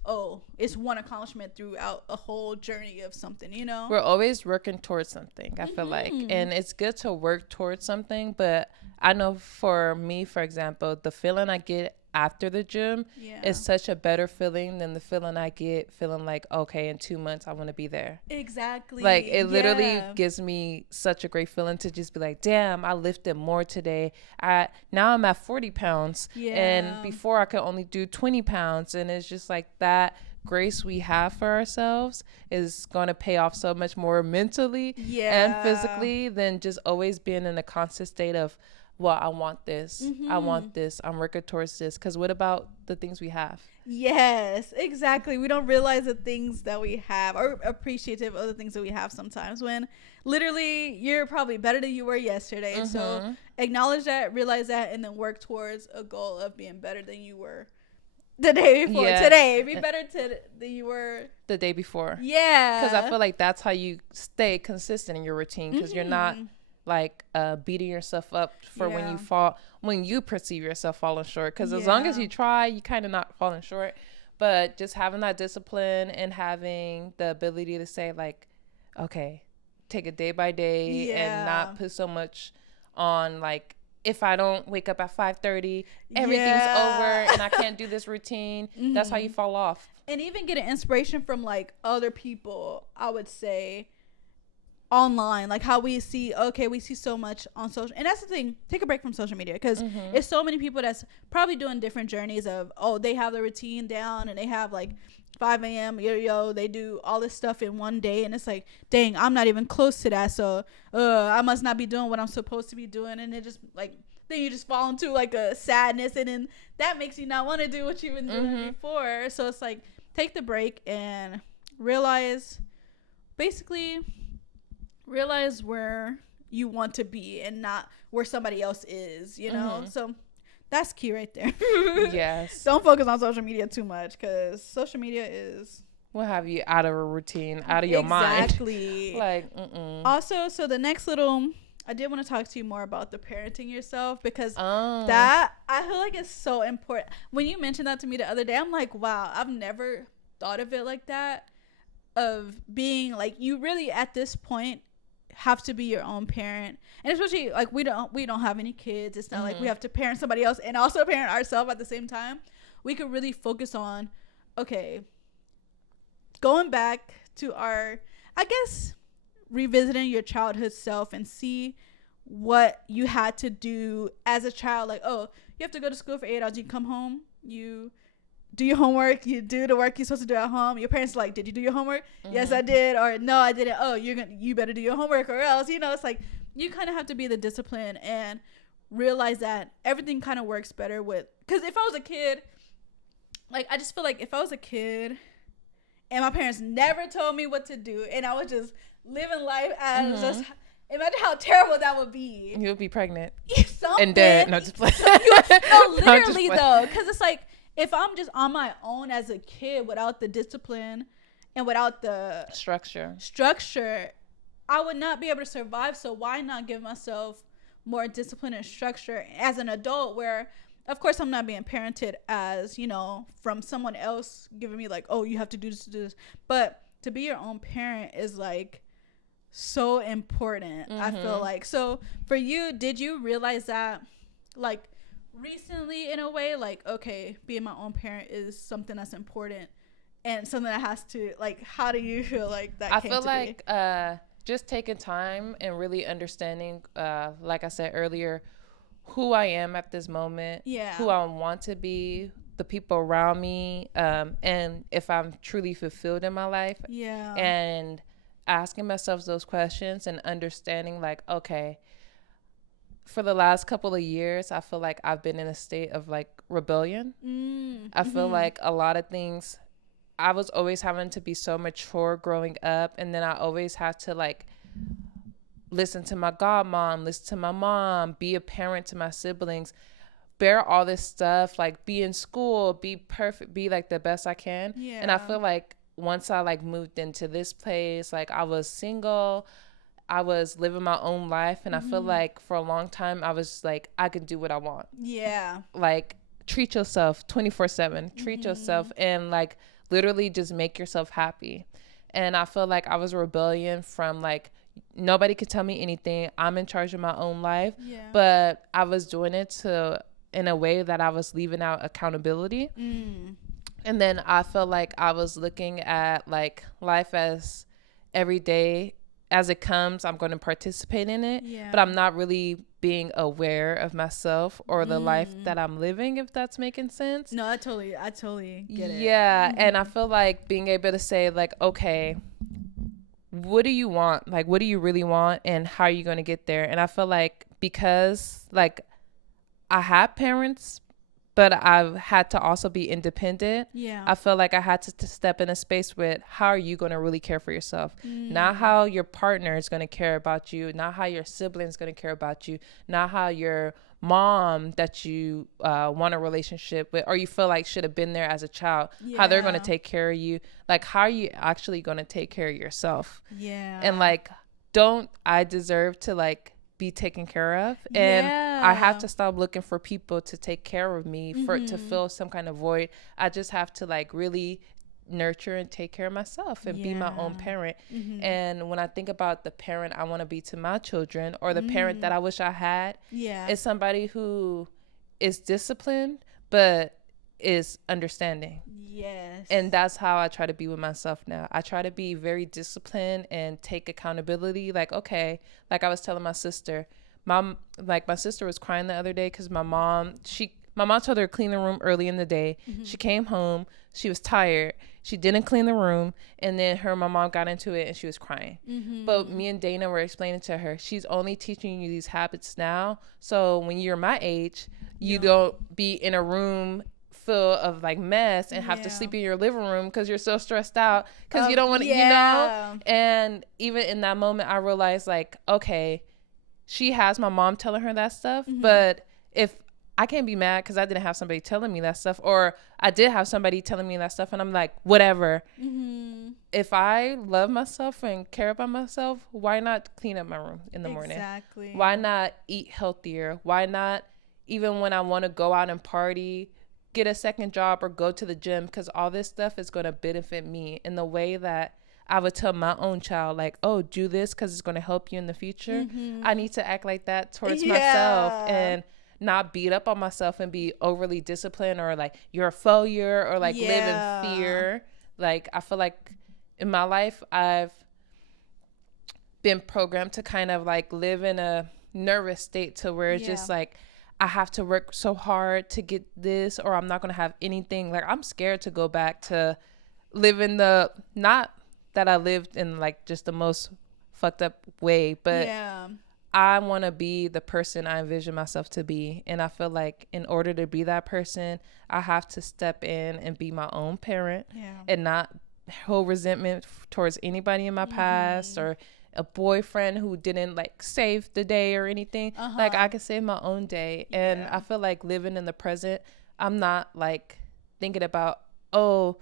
it's one accomplishment throughout a whole journey of something, you know? We're always working towards something, I feel like. And it's good to work towards something, but I know for me, for example, the feeling I get after the gym is such a better feeling than the feeling I get feeling like, okay, in 2 months I want to be there. Exactly. Like, it literally gives me such a great feeling to just be like, damn, I lifted more today. Now I'm at 40 pounds and before I could only do 20 pounds. And it's just like that grace we have for ourselves is going to pay off so much more mentally and physically than just always being in a constant state of, well, I want this. I want this. I'm working towards this. Because what about the things we have? Yes, exactly. We don't realize the things that we have, or appreciative of the things that we have sometimes, when literally you're probably better than you were yesterday. So acknowledge that, realize that, and then work towards a goal of being better than you were the day before. Today, be better than you were the day before. Yeah. Because I feel like that's how you stay consistent in your routine, because you're not like beating yourself up for when you perceive yourself falling short, because as long as you try, you kind of not falling short. But just having that discipline and having the ability to say like, okay, take it day by day and not put so much on like, if I don't wake up at 5:30, everything's over and I can't do this routine. That's how you fall off. And even getting inspiration from like other people, I would say, online, like how we see so much on social, and that's the thing, take a break from social media, because it's so many people that's probably doing different journeys of, they have their routine down and they have like 5 a.m. They do all this stuff in one day, and it's like, dang, I'm not even close to that, so I must not be doing what I'm supposed to be doing, and it just like, then you just fall into like a sadness, and then that makes you not want to do what you've been doing before. So it's like, take the break and realize where you want to be and not where somebody else is, you know? So that's key right there. Yes. Don't focus on social media too much, because social media will have you out of a routine, out of your mind. Exactly. Like, Also, so the next I did want to talk to you more about the parenting yourself, because that, I feel like it's so important. When you mentioned that to me the other day, I'm like, wow, I've never thought of it like that, of being like, you really at this point have to be your own parent. And especially like, we don't have any kids. It's not like we have to parent somebody else and also parent ourselves at the same time. We could really focus on, okay, going back to I guess revisiting your childhood self and see what you had to do as a child. Like, you have to go to school for 8 hours, you come home, you do your homework, you do the work you're supposed to do at home. Your parents are like, did you do your homework? Yes, I did. Or no, I didn't. You better do your homework, or else, it's like, you kind of have to be the discipline and realize that everything kind of works better because if I was a kid, like, I just feel like if I was a kid and my parents never told me what to do, and I was just living life as just, imagine how terrible that would be. You would be pregnant Something. and dead. No, just play. No, literally though, because it's like, if I'm just on my own as a kid without the discipline and without the structure, I would not be able to survive. So why not give myself more discipline and structure as an adult, where, of course, I'm not being parented as, from someone else giving me like, you have to do this, but to be your own parent is like, so important. I feel like. So for you, did you realize that like recently in a way, like, okay, being my own parent is something that's important and something that has to, like, how do you feel like that I came feel to like be? just taking time and really understanding, like I said earlier, who I am at this moment, Yeah. who I want to be, the people around me, and if I'm truly fulfilled in my life. Yeah. And asking myself those questions and understanding, like, okay, for the last couple of years, I feel like I've been in a state of like rebellion. I feel like a lot of things, I was always having to be so mature growing up. And then I always had to like listen to my godmom, listen to my mom, be a parent to my siblings, bear all this stuff, like be in school, be perfect, be like the best I can. Yeah. And I feel like once I like moved into this place, like I was single, I was living my own life, and I feel like for a long time I was like, I can do what I want. Yeah. Like, treat yourself 24/7, treat yourself, and like literally just make yourself happy. And I feel like I was a rebellion from like, nobody could tell me anything, I'm in charge of my own life. Yeah. But I was doing it in a way that I was leaving out accountability. And then I felt like I was looking at like life as every day as it comes, I'm going to participate in it. Yeah. But I'm not really being aware of myself or the life that I'm living, if that's making sense. No, I totally get it. Yeah. And I feel like being able to say like, okay, what do you want? Like, what do you really want? And how are you going to get there? And I feel like because like I had parents, but I've had to also be independent. Yeah. I feel like I had to step in a space with how are you going to really care for yourself? Not how your partner is going to care about you, not how your sibling's going to care about you, not how your mom that you want a relationship with or you feel like should have been there as a child, how they're going to take care of you. Like, how are you actually going to take care of yourself? Yeah. And like, don't I deserve to like be taken care of? And I have to stop looking for people to take care of me to fill some kind of void. I just have to like really nurture and take care of myself and be my own parent. And when I think about the parent I want to be to my children, or the parent that I wish I had, is somebody who is disciplined but is understanding. Yes. And that's how I try to be with myself now. I try to be very disciplined and take accountability. Like, okay, like I was telling my sister, my sister was crying the other day because my mom told her to clean the room early in the day. She came home, she was tired, she didn't clean the room, and then my mom got into it and she was crying. But me and Dana were explaining to her, she's only teaching you these habits now, so when you're my age, you don't be in a room full of like mess and have to sleep in your living room because you're so stressed out because you don't want to, you know. And even in that moment I realized like, okay, she has my mom telling her that stuff, but if I can't be mad because I didn't have somebody telling me that stuff, or I did have somebody telling me that stuff and I'm like, whatever. If I love myself and care about myself, why not clean up my room in the morning? Exactly. Why not eat healthier? Why not, even when I want to go out and party, get a second job or go to the gym? Because all this stuff is going to benefit me in the way that I would tell my own child, like, oh, do this because it's going to help you in the future. I need to act like that towards myself and not beat up on myself and be overly disciplined or like you're a failure or like live in fear. Like, I feel like in my life I've been programmed to kind of like live in a nervous state to where it's just like I have to work so hard to get this or I'm not going to have anything. Like, I'm scared to go back to living not that I lived in like just the most fucked up way, but I want to be the person I envision myself to be. And I feel like in order to be that person, I have to step in and be my own parent and not hold resentment towards anybody in my past or a boyfriend who didn't like save the day or anything. Like, I could save my own day. And I feel like living in the present, I'm not like thinking about, oh,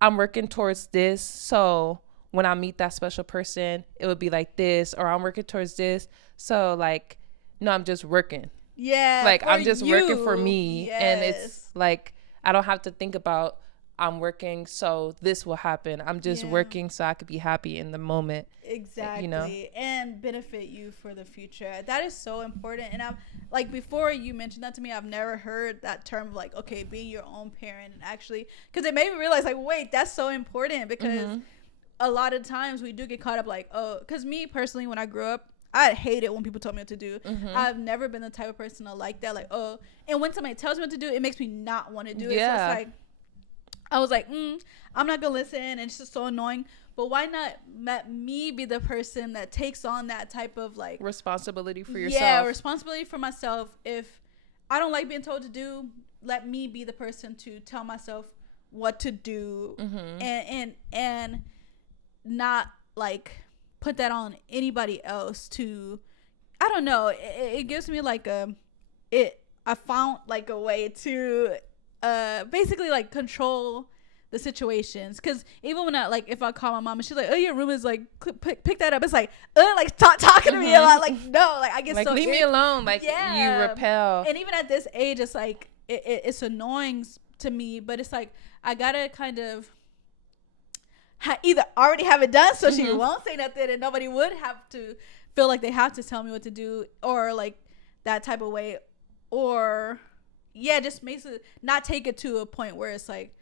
I'm working towards this, so when I meet that special person, it would be like this, or I'm working towards this. So like, no, I'm just working. Like, I'm just working for me. And it's like, I don't have to think about, I'm working so this will happen. I'm just working so I could be happy in the moment. Exactly. You know? And benefit you for the future. That is so important. And I'm like, before you mentioned that to me, I've never heard that term of like, okay, being your own parent, and actually, because it made me realize like, wait, that's so important, because a lot of times we do get caught up like, oh, because me personally, when I grew up, I hate it when people tell me what to do. I've never been the type of person to like that, like, oh, and when somebody tells me what to do, it makes me not want to do it. So it's like, I was like, I'm not gonna listen, and it's just so annoying. But why not let me be the person that takes on that type of like responsibility for yourself? Yeah, responsibility for myself. If I don't like being told to do, let me be the person to tell myself what to do, and not like put that on anybody else to, I don't know. It gives me like I found like a way to basically like control the situations, because even when I like, if I call my mom and she's like, oh, your room is like, pick that up, it's like stop talking to me a lot, like, no, like I get like, so leave me alone, like you repel. And even at this age, it's like it's annoying to me, but it's like I gotta kind of either already have it done so she won't say nothing and nobody would have to feel like they have to tell me what to do, or like that type of way, or just makes it not take it to a point where it's like,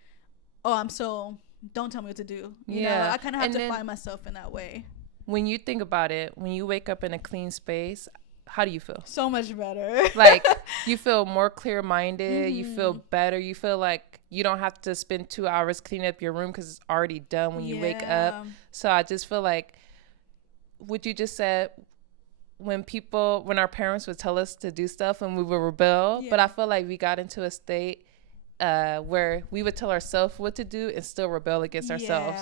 oh, don't tell me what to do. You know, I kind of have to find myself in that way. When you think about it, when you wake up in a clean space, how do you feel? So much better. Like, you feel more clear-minded. You feel better. You feel like you don't have to spend 2 hours cleaning up your room because it's already done when you wake up. So I just feel like what you just said, when our parents would tell us to do stuff and we would rebel, but I feel like we got into a state where we would tell ourselves what to do and still rebel against ourselves.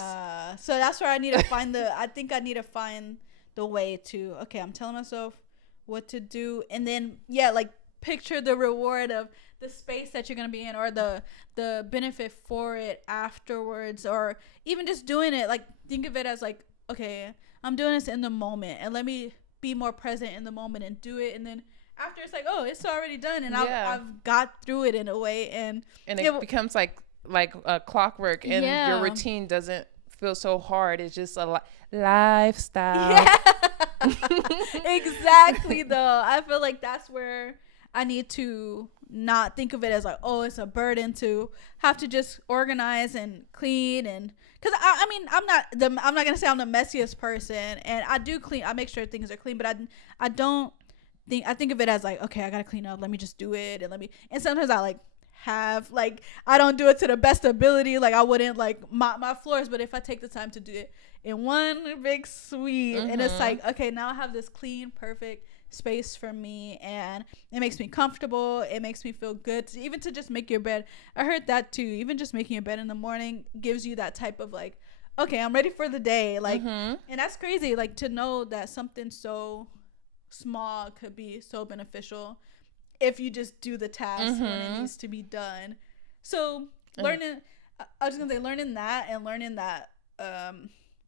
So that's where I need to find I think I need to find the way to, okay, I'm telling myself what to do, and then like picture the reward of the space that you're gonna be in, or the benefit for it afterwards, or even just doing it, like think of it as like, okay, I'm doing this in the moment, and let me be more present in the moment and do it, and then after it's like, oh, it's already done, and I've got through it in a way, and it becomes like a clockwork, and your routine doesn't feel so hard. It's just a lifestyle. Exactly. Though I feel like that's where I need to not think of it as like, oh, it's a burden to have to just organize and clean, and because I mean, I'm not gonna say I'm the messiest person, and I do clean, I make sure things are clean, but I think of it as like, okay, I gotta clean up, let me just do it, and sometimes I like I don't do it to the best ability, like I wouldn't like mop my floors, but if I take the time to do it in one big sweep, and it's like, okay, now I have this clean, perfect space for me, and it makes me comfortable, it makes me feel good even to just make your bed. I heard that too, even just making your bed in the morning gives you that type of like, okay, I'm ready for the day, like, and that's crazy, like to know that something so small could be so beneficial if you just do the task when it needs to be done. So learning that, and learning that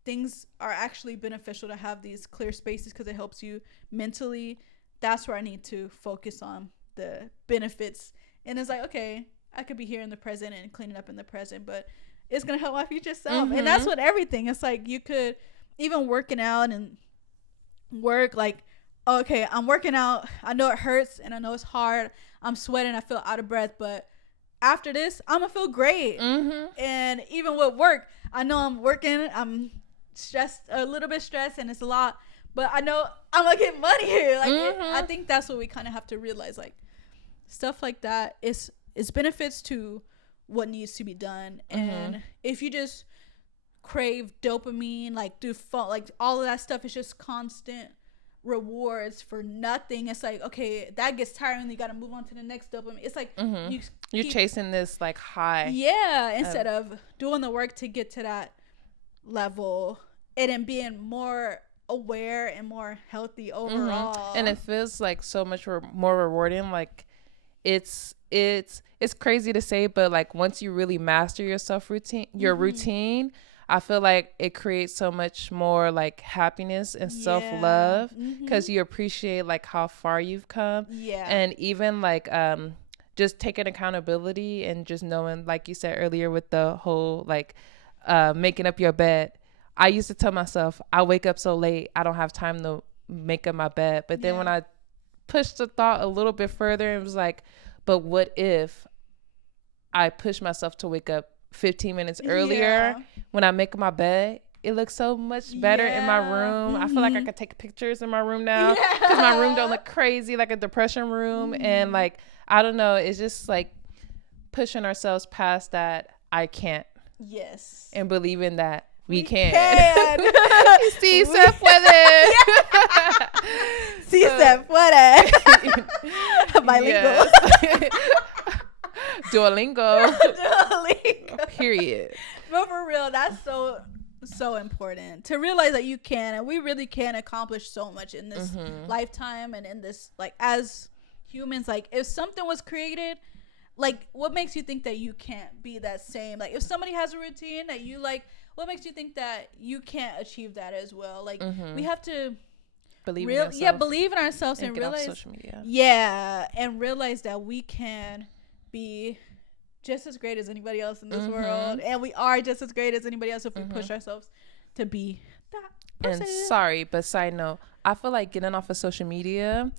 things are actually beneficial to have these clear spaces because it helps you mentally. That's where I need to focus on the benefits, and it's like, okay, I could be here in the present and cleaning up in the present, but it's gonna help my future self. And that's what everything, it's like, you could even working out and work, like, okay, I'm working out, I know it hurts and I know it's hard, I'm sweating, I feel out of breath, but after this I'm gonna feel great. And even with work, I know I'm working, I'm stressed, a little bit stressed, and it's a lot, but I know I'm gonna get money here. Like I think that's what we kind of have to realize, like stuff like that is benefits to what needs to be done. And if you just crave dopamine, like do fun, like all of that stuff is just constant rewards for nothing. It's like, okay, that gets tiring, you got to move on to the next dopamine. It's like you're chasing this like high, instead of doing the work to get to that level, and then being more aware and more healthy overall. And it feels like so much more rewarding. Like it's crazy to say, but like once you really master your routine, I feel like it creates so much more like happiness and self-love, because you appreciate like how far you've come. And even like just taking accountability and just knowing, like you said earlier with the whole like making up your bed. I used to tell myself, I wake up so late, I don't have time to make up my bed. But then when I pushed the thought a little bit further, it was like, but what if I push myself to wake up 15 minutes earlier? When I make my bed, it looks so much better in my room. I feel like I could take pictures in my room now because my room don't look crazy like a depression room. And like, I don't know, it's just like pushing ourselves past that I can't. Yes. And believing that we can. Sí se puede. Sí se puede. Bilingual. Duolingo. Period. But for real, that's so important to realize that you can, and we really can accomplish so much in this lifetime and in this, like, as humans. Like, if something was created, like, what makes you think that you can't be that same? Like, if somebody has a routine that you like, what makes you think that you can't achieve that as well? Like, we have to believe in ourselves. Believe in ourselves and realize social media. And realize that we can be just as great as anybody else in this world, and we are just as great as anybody else if we push ourselves to be that person. And sorry, but side note, I feel like getting off of social media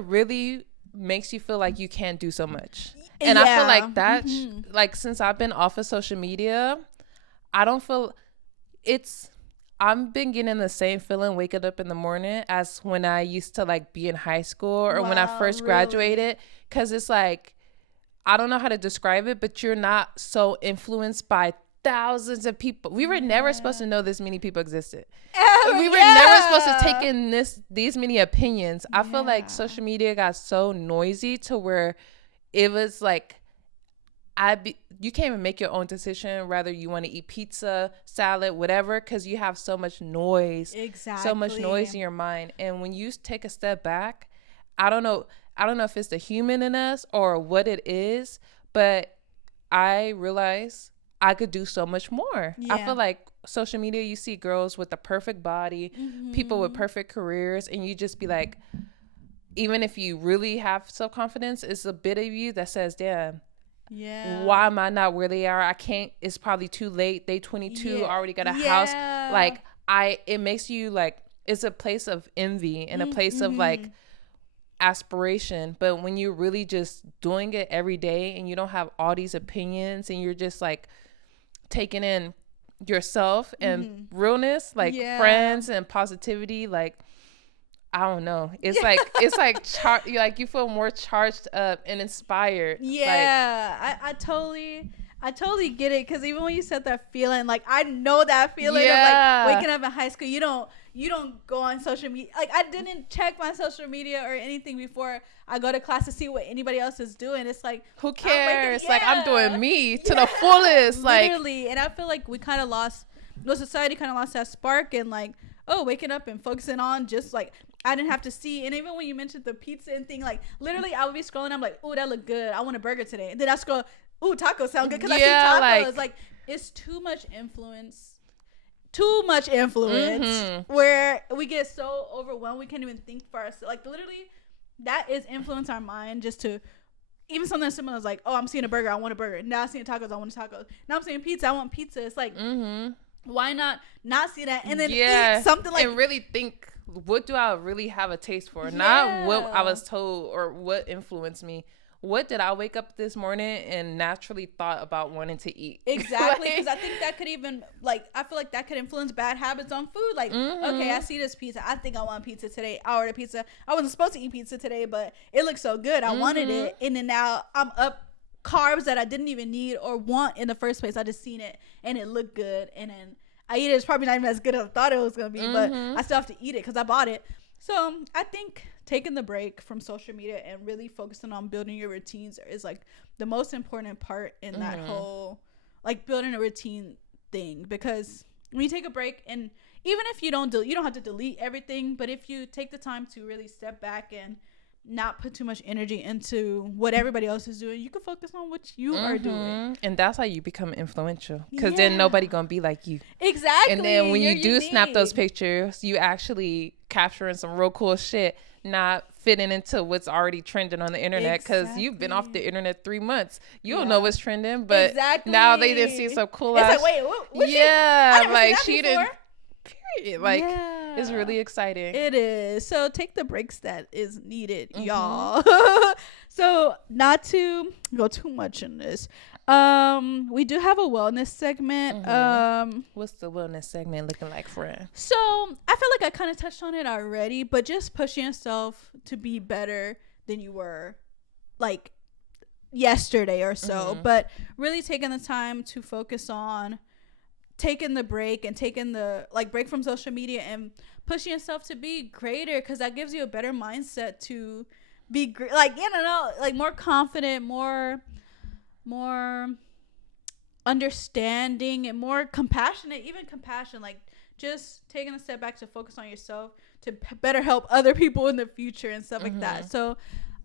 really makes you feel like you can't do so much. And I feel like that, like, since I've been off of social media, I don't feel I've been getting the same feeling waking up in the morning as when I used to, like, be in high school or when I first graduated. Because it's like, I don't know how to describe it, but you're not so influenced by thousands of people. We were never supposed to know this many people existed. We were never supposed to take in these many opinions. I feel like social media got so noisy to where it was like, you can't even make your own decision whether you want to eat pizza, salad, whatever, because you have so much noise. Exactly. So much noise in your mind. And when you take a step back, I don't know if it's the human in us or what it is, but I realize I could do so much more. I feel like social media, you see girls with the perfect body, people with perfect careers, and you just be like, even if you really have self-confidence, it's a bit of you that says, damn, why am I not where they are? I can't, it's probably too late. They 22, already got a house. Like, it makes you like, it's a place of envy and a place of like aspiration. But when you're really just doing it every day and you don't have all these opinions and you're just like taking in yourself and realness, like friends and positivity, like, I don't know. It's like you feel more charged up and inspired. Yeah, like, I totally get it, because even when you said that feeling, like, I know that feeling of like waking up in high school. You don't go on social media. Like, I didn't check my social media or anything before I go to class to see what anybody else is doing. It's like, who cares? Like, I'm doing me to the fullest. Literally. Like, and I feel like we kind of lost, society kind of lost that spark, and like, waking up and focusing on just like, I didn't have to see. And even when you mentioned the pizza and thing, like, literally I would be scrolling, I'm like, oh, that look good, I want a burger today. And then I scroll, ooh, tacos sound good, because I see tacos. Like, it's too much influence where we get so overwhelmed we can't even think for ourselves. Like, literally, that is influence our mind just to, even something similar is like, oh, I'm seeing a burger, I want a burger. Now I'm seeing tacos, I want tacos. Now I'm seeing pizza, I want pizza. It's like, why not see that and then eat something like, and really think, what do I really have a taste for? Not what I was told or what influenced me. What did I wake up this morning and naturally thought about wanting to eat? Exactly, because I think that could even, like, I feel like that could influence bad habits on food. Like, okay, I see this pizza, I think I want pizza today. I ordered pizza. I wasn't supposed to eat pizza today, but it looks so good. I wanted it, and then now I'm up carbs that I didn't even need or want in the first place. I just seen it and it looked good, and then I eat it. It's probably not even as good as I thought it was gonna be, but I still have to eat it because I bought it. So I think taking the break from social media and really focusing on building your routines is like the most important part in that whole, like, building a routine thing. Because when you take a break, and even if you don't have to delete everything, but if you take the time to really step back and, not put too much energy into what everybody else is doing. You can focus on what you are doing. And that's how you become influential. Because then nobody going to be like you. Exactly. And then when you do snap those pictures, you actually capturing some real cool shit, not fitting into what's already trending on the internet. Because you've been off the internet 3 months. You don't know what's trending. But now they didn't see some cool ass. It's like, wait, she didn't. Period. Like, it's really exciting. It is. So take the breaks that is needed, y'all. So not to go too much in this. We do have a wellness segment. What's the wellness segment looking like, friend? So I feel like I kind of touched on it already, but just pushing yourself to be better than you were like yesterday or so. But really taking the time to focus on taking the break and taking the break from social media and pushing yourself to be greater, because that gives you a better mindset to be more confident, more understanding, and more compassionate. Even compassion, like just taking a step back to focus on yourself to better help other people in the future and stuff like that. So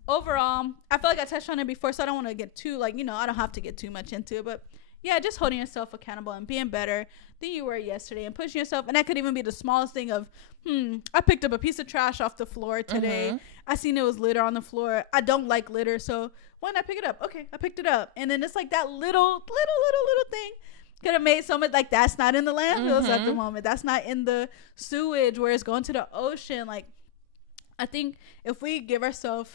overall, I feel like I touched on it before, so I don't want to get too I don't have to get too much into it, but yeah, just holding yourself accountable and being better than you were yesterday and pushing yourself. And that could even be the smallest thing of, I picked up a piece of trash off the floor today. I seen it was litter on the floor. I don't like litter, so why not pick it up? Okay, I picked it up. And then it's like that little thing could have made so much. Like, that's not in the landfills at the moment. That's not in the sewage where it's going to the ocean. Like, I think if we give ourselves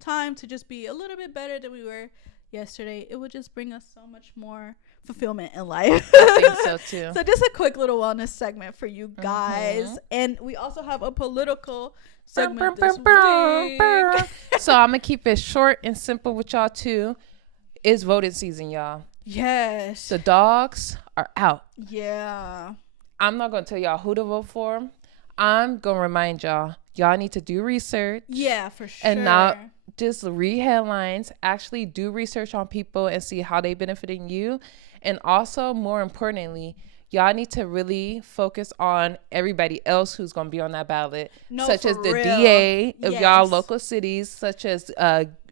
time to just be a little bit better than we were yesterday, it would just bring us so much more fulfillment in life. I think so too. So just a quick little wellness segment for you guys. And we also have a political segment this week. So I'm gonna keep it short and simple with y'all too. It's voting season, y'all. Yes, the dogs are out. Yeah, I'm not gonna tell y'all who to vote for. I'm gonna remind y'all need to do research. Yeah, for sure. And not just read headlines. Actually do research on people and see how they benefiting you. And also, more importantly, y'all need to really focus on everybody else who's going to be on that ballot, such as the DA of y'all local cities, such as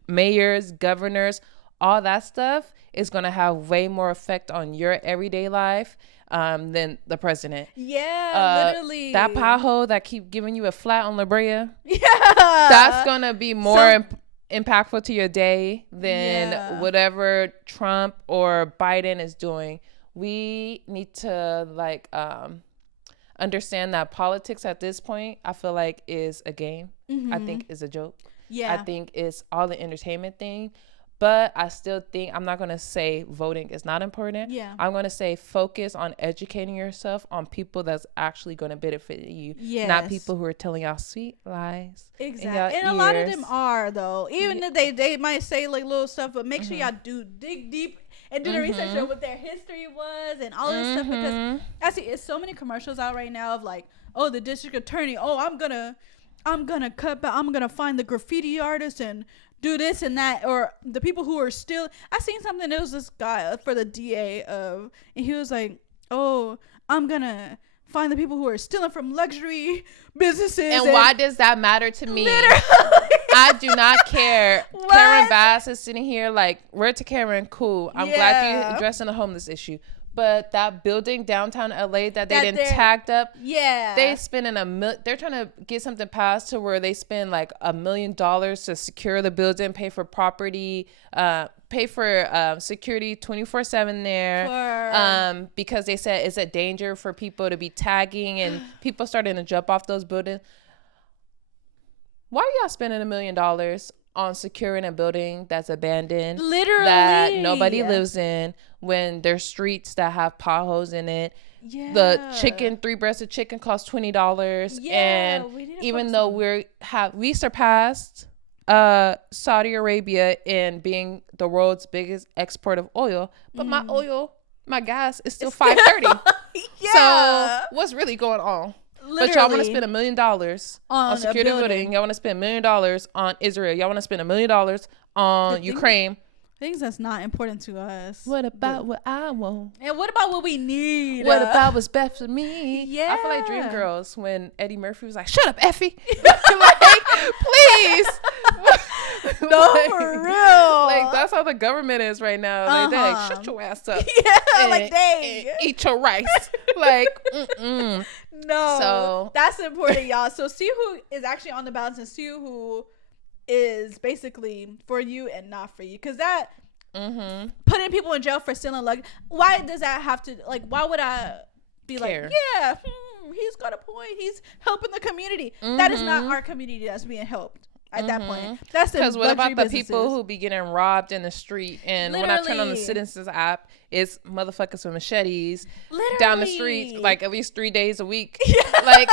mayors, governors. All that stuff is going to have way more effect on your everyday life than the president. Yeah, literally. That pothole that keep giving you a flat on La Brea, that's going to be more impactful to your day than whatever Trump or Biden is doing. We need to understand that politics at this point, I feel like, is a game. I think is a joke. I think it's all the entertainment thing. But I still think, I'm not going to say voting is not important. Yeah. I'm going to say focus on educating yourself on people that's actually going to benefit you. Yes. Not people who are telling y'all sweet lies. Exactly. And a lot of them are, though. Even if they might say little stuff, but make sure y'all dig deep and do the research on what their history was and all this stuff. Because I see it's so many commercials out right now of the district attorney. Oh, I'm gonna cut back. I'm gonna find the graffiti artist and do this and that, or the people who are still. I seen something. There was this guy for the DA and he was like, "Oh, I'm gonna find the people who are stealing from luxury businesses." And why does that matter to me? I do not care. Karen Bass is sitting here like, "Word to Karen, cool. I'm glad you're addressing the homeless issue." But that building downtown LA that they didn't tagged up, they spending they're trying to get something passed to where they spend like $1 million to secure the building, pay for property, pay for security 24/7 there, because they said it's a danger for people to be tagging and people starting to jump off those buildings. Why are y'all spending $1 million on securing a building that's abandoned, literally, that nobody lives in, when there's streets that have potholes in it? The 3-breasted chicken costs $20, and even though we surpassed Saudi Arabia in being the world's biggest export of oil, but my gas is still $5.30. So what's really going on? Literally. But y'all want to spend $1 million on security building. Y'all want to spend $1 million on Israel. Y'all want to spend $1 million on Ukraine. Things that's not important to us. What about what I want? And what about what we need? What about what's best for me? Yeah. I feel like Dreamgirls when Eddie Murphy was like, "Shut up, Effie." Like, please. No, for real. Like, that's how the government is right now. They're like, shut your ass up. Yeah, like, dang. Eat your rice. Like, mm-mm. No. So that's important, y'all. So see who is actually on the balance and see who is basically for you and not for you. Because that putting people in jail for stealing luggage, why does that have to, like, why would I be care? Like, yeah, he's got a point. He's helping the community. That is not our community that's being helped. At that point, that's because what about the people who be getting robbed in the street? And when I turn on the Citizens app, it's motherfuckers with machetes down the street, like at least 3 days a week. Like,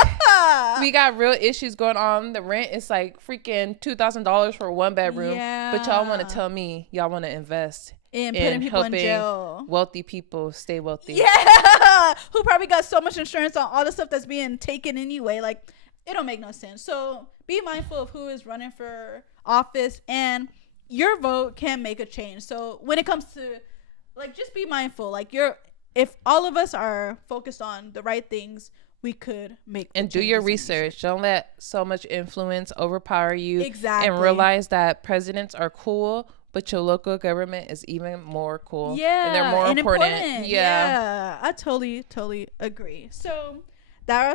we got real issues going on. The rent is like freaking $2,000 for a 1-bedroom. But y'all want to tell me y'all want to invest in putting people in jail. Wealthy people stay wealthy. Yeah, who probably got so much insurance on all the stuff that's being taken anyway. Like, it don't make no sense. So be mindful of who is running for office, and your vote can make a change. So when it comes to, like, just be mindful. Like, if all of us are focused on the right things, we could make and do your research. Don't let so much influence overpower you. Exactly. And realize that presidents are cool, but your local government is even more cool. Yeah, and they're more important. Yeah, I totally agree. So that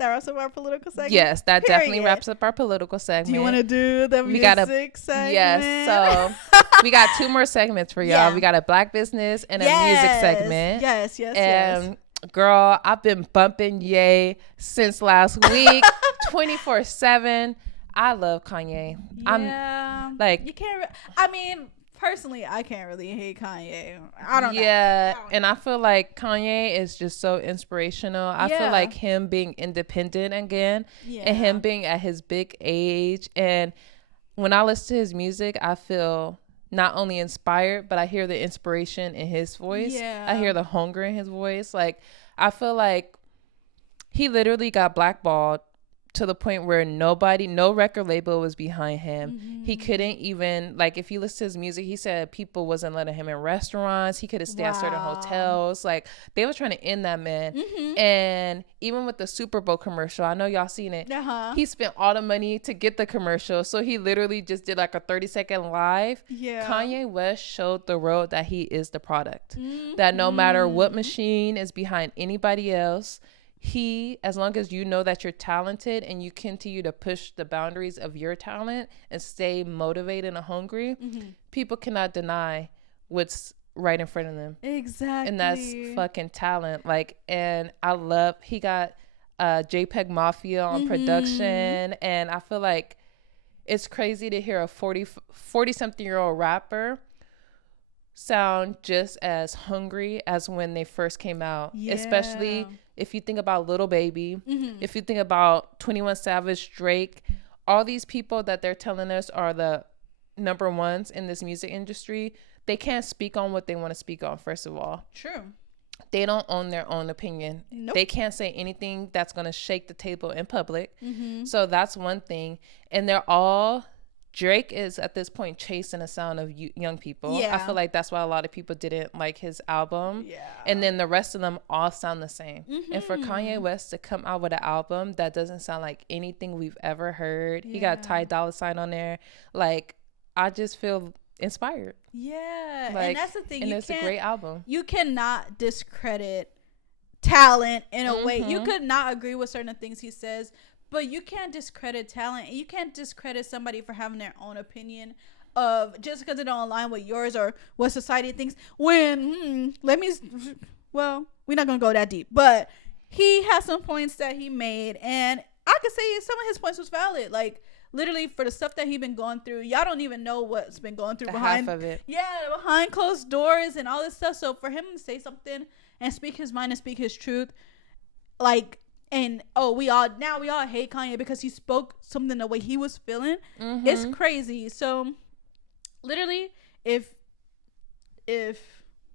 wraps up our political segment. Yes, that definitely wraps up our political segment. Do you want to do the music segment? Yes, so we got 2 more segments for y'all. Yeah. We got a Black business and a music segment. Yes. And girl, I've been bumping Ye since last week, 24/7. I love Kanye. Yeah. I'm like, you can't. I mean, personally, I can't really hate Kanye. I don't know. Yeah, and I feel like Kanye is just so inspirational. I feel like him being independent again, and him being at his big age. And when I listen to his music, I feel not only inspired, but I hear the inspiration in his voice. Yeah. I hear the hunger in his voice. Like, I feel like he literally got blackballed to the point where no record label was behind him. He couldn't even, like, if you listen to his music, he said people wasn't letting him in restaurants. He couldn't stay at certain hotels. Like, they were trying to end that man. And even with the Super Bowl commercial, I know y'all seen it. He spent all the money to get the commercial. So he literally just did like a 30-second live. Kanye West showed the world that he is the product. That no matter what machine is behind anybody else, as long as you know that you're talented and you continue to push the boundaries of your talent and stay motivated and hungry, people cannot deny what's right in front of them. Exactly. And that's fucking talent. Like, and I love, he got JPEG Mafia on production, and I feel like it's crazy to hear a 40-something-year-old rapper sound just as hungry as when they first came out, especially if you think about Lil Baby, if you think about 21 Savage, Drake, all these people that they're telling us are the number ones in this music industry, they can't speak on what they want to speak on, first of all. True. They don't own their own opinion. Nope. They can't say anything that's going to shake the table in public. So that's one thing. And Drake is at this point chasing a sound of young people. I feel like that's why a lot of people didn't like his album. And then the rest of them all sound the same. And for Kanye West to come out with an album that doesn't sound like anything we've ever heard, he got Ty Dolla $ign on there. Like, I just feel inspired. Yeah, like, and that's the thing. And it's a great album. You cannot discredit talent in a way. You could not agree with certain things he says, but you can't discredit talent. You can't discredit somebody for having their own opinion of just because it don't align with yours or what society thinks. When we're not gonna go that deep, but he has some points that he made, and I could say some of his points was valid. Like, literally, for the stuff that he been going through, y'all don't even know what's been going through behind half of it. Behind closed doors and all this stuff. So for him to say something and speak his mind and speak his truth, like, and we all hate Kanye because he spoke something the way he was feeling. It's crazy. So literally, if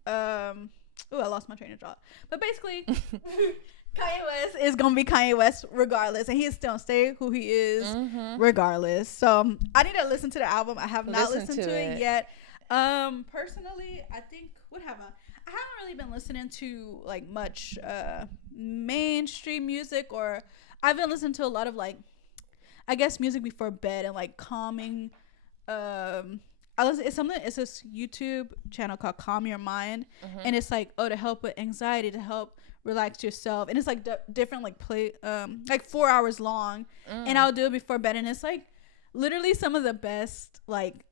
I lost my train of thought, but basically Kanye West is gonna be Kanye West regardless, and he's still stay who he is regardless. So I need to listen to the album. I have not listened to it yet. Personally, I think what have I haven't really been listening to like much mainstream music, or I've been listening to a lot of like, I guess, music before bed and like calming. It's this YouTube channel called Calm Your Mind, and it's like, to help with anxiety, to help relax yourself, and it's like different like play like 4 hours long, and I'll do it before bed, and it's like literally some of the best like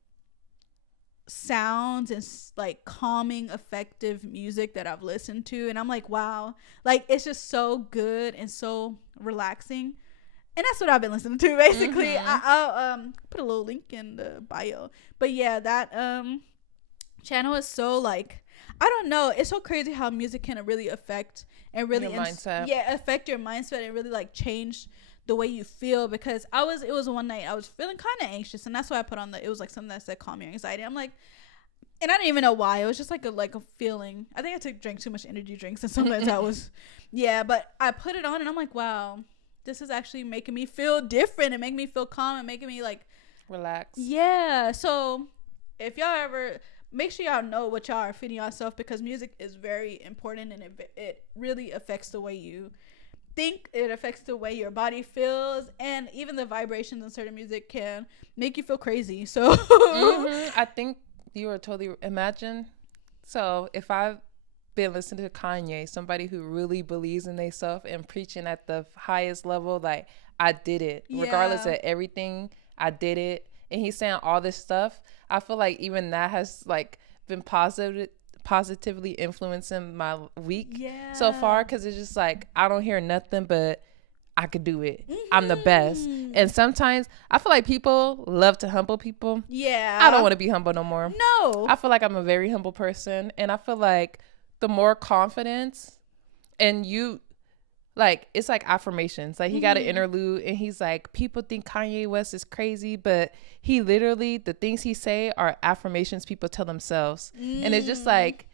sounds and like calming effective music that I've listened to, and I'm like, wow, like it's just so good and so relaxing. And that's what I've been listening to basically. I'll put a little link in the bio, but yeah, that channel is so like, I don't know, it's so crazy how music can really affect and really affect your mindset and really like change the way you feel. Because it was one night I was feeling kind of anxious, and that's why I put on it was like something that said calm your anxiety. I'm like, and I didn't even know why. It was just like a feeling. I think I drank too much energy drinks, and sometimes I was but I put it on and I'm like, wow, this is actually making me feel different and making me feel calm and making me like relax. Yeah. So if y'all ever, make sure y'all know what y'all are feeding yourself, because music is very important, and it really affects the way you think. It affects the way your body feels, and even the vibrations in certain music can make you feel crazy. So I think you were totally, imagine. So if I've been listening to Kanye, somebody who really believes in themselves and preaching at the highest level, like, I did it regardless of everything, I did it, and he's saying all this stuff. I feel like even that has like been positively influencing my week so far, because it's just like, I don't hear nothing but I could do it. I'm the best. And sometimes I feel like people love to humble people. I don't want to be humble no more. No, I feel like I'm a very humble person, and I feel like the more confidence, and you like, it's like affirmations. Like, he got an interlude, and he's like, people think Kanye West is crazy, but he literally, the things he say are affirmations people tell themselves. And it's just like,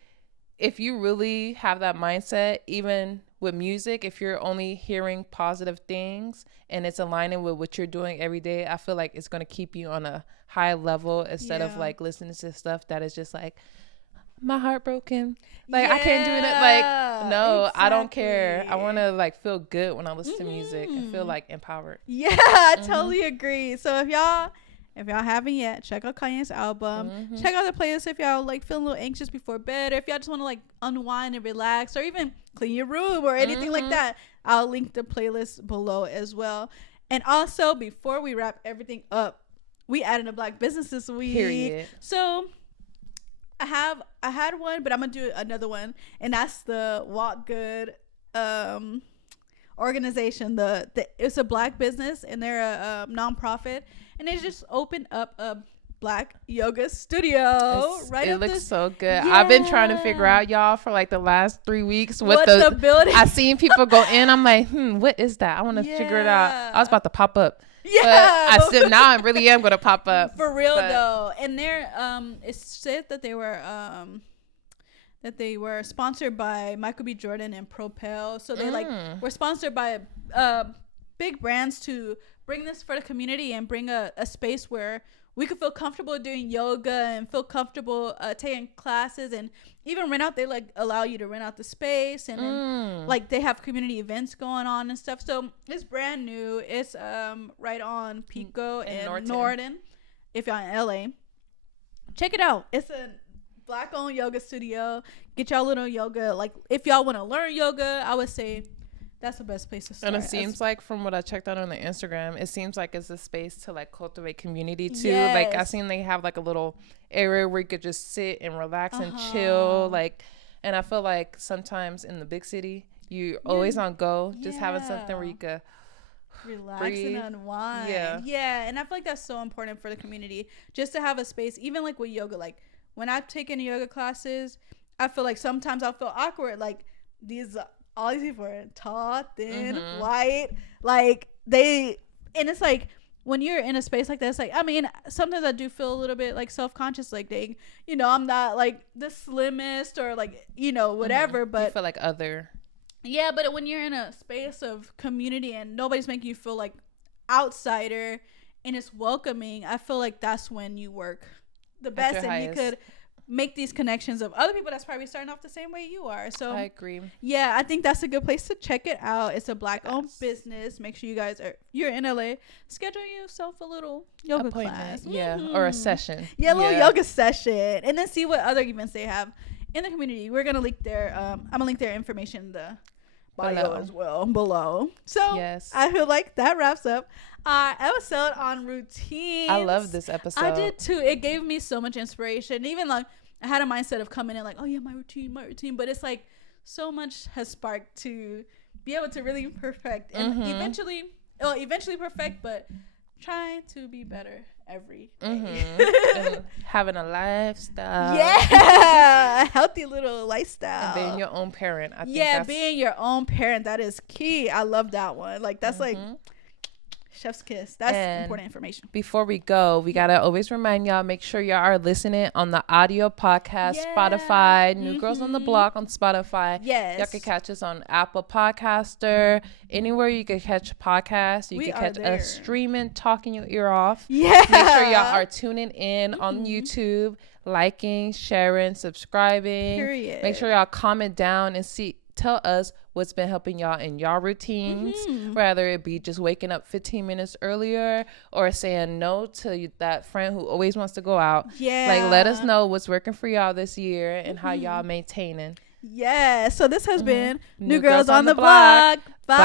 if you really have that mindset, even with music, if you're only hearing positive things and it's aligning with what you're doing every day, I feel like it's going to keep you on a high level, instead of like listening to stuff that is just like, my heart broken, like I can't do it, like, no, exactly. I don't care. I want to like feel good when I listen to music and feel like empowered. I totally agree. So if y'all haven't yet, check out Kanye's album, check out the playlist if y'all like feeling a little anxious before bed, or if y'all just want to like unwind and relax, or even clean your room or anything like that. I'll link the playlist below as well. And also, before we wrap everything up, we added a Black business this week. Period. So I had one, but I'm gonna do another one, and that's the Walk Good organization. It's a Black business, and they're a nonprofit, and they just opened up a Black yoga studio. It looks so good. I've been trying to figure out, y'all, for like the last 3 weeks what the building. I seen people go in. I'm like, what is that? I want to figure it out. I was about to pop up. But now I really am gonna pop up for real though. And they're it's said that they were sponsored by Michael B. Jordan and Propel. So they like were sponsored by big brands to bring this for the community and bring a space where we could feel comfortable doing yoga and feel comfortable taking classes, and even rent out. They like allow you to rent out the space, and then, like, they have community events going on and stuff. So it's brand new. It's right on Pico and Norton. If y'all in LA, check it out. It's a Black owned yoga studio. Get y'all little yoga. Like, if y'all want to learn yoga, I would say that's the best place to start. And it seems like, from what I checked out on the Instagram, it seems like it's a space to like cultivate community too. Like, I seen they have like a little area where you could just sit and relax and chill. Like, and I feel like sometimes in the big city, you always on go, just having something where you could relax breathe and unwind. And I feel like that's so important for the community, just to have a space. Even like with yoga, like when I've taken yoga classes, I feel like sometimes I'll feel awkward. Like, all these people are tall, thin, white, like and it's like, when you're in a space like that, it's like, I mean, sometimes I do feel a little bit like self-conscious, like, dang, I'm not like the slimmest or like, whatever, but you feel like other. Yeah, but when you're in a space of community and nobody's making you feel like outsider and it's welcoming, I feel like that's when you work the best, and you could make these connections of other people that's probably starting off the same way you are. So I agree. Yeah, I think that's a good place to check it out. It's a Black-owned business. Make sure you guys you're in LA. Schedule yourself a little yoga class. Yeah, or a session. Yeah, a little yoga session, and then see what other events they have in the community. We're gonna link their I'm gonna link their information in the bio as well below. So I feel like that wraps up our episode on routines. I love this episode. I did too. It gave me so much inspiration. Even like I had a mindset of coming in like, oh yeah, my routine, but it's like so much has sparked to be able to really perfect and eventually perfect, but try to be better every day. And having a lifestyle. Yeah, a healthy little lifestyle. And being your own parent. I think being your own parent, that is key. I love that one. Like that's like chef's kiss. That's important information. Before we go, we gotta always remind y'all, make sure y'all are listening on the audio podcast, Spotify, New Girls on the Block on Spotify. Yes. Y'all can catch us on Apple Podcaster, anywhere you can catch a podcast. You can catch us streaming, talking your ear off. Yeah. Make sure y'all are tuning in on YouTube, liking, sharing, subscribing. Period. Make sure y'all comment down and tell us what's been helping y'all in y'all routines, whether it be just waking up 15 minutes earlier or saying no to that friend who always wants to go out. Yeah. Like, let us know what's working for y'all this year and how y'all maintaining. Yeah. So this has been New Girls on the Block. Bye.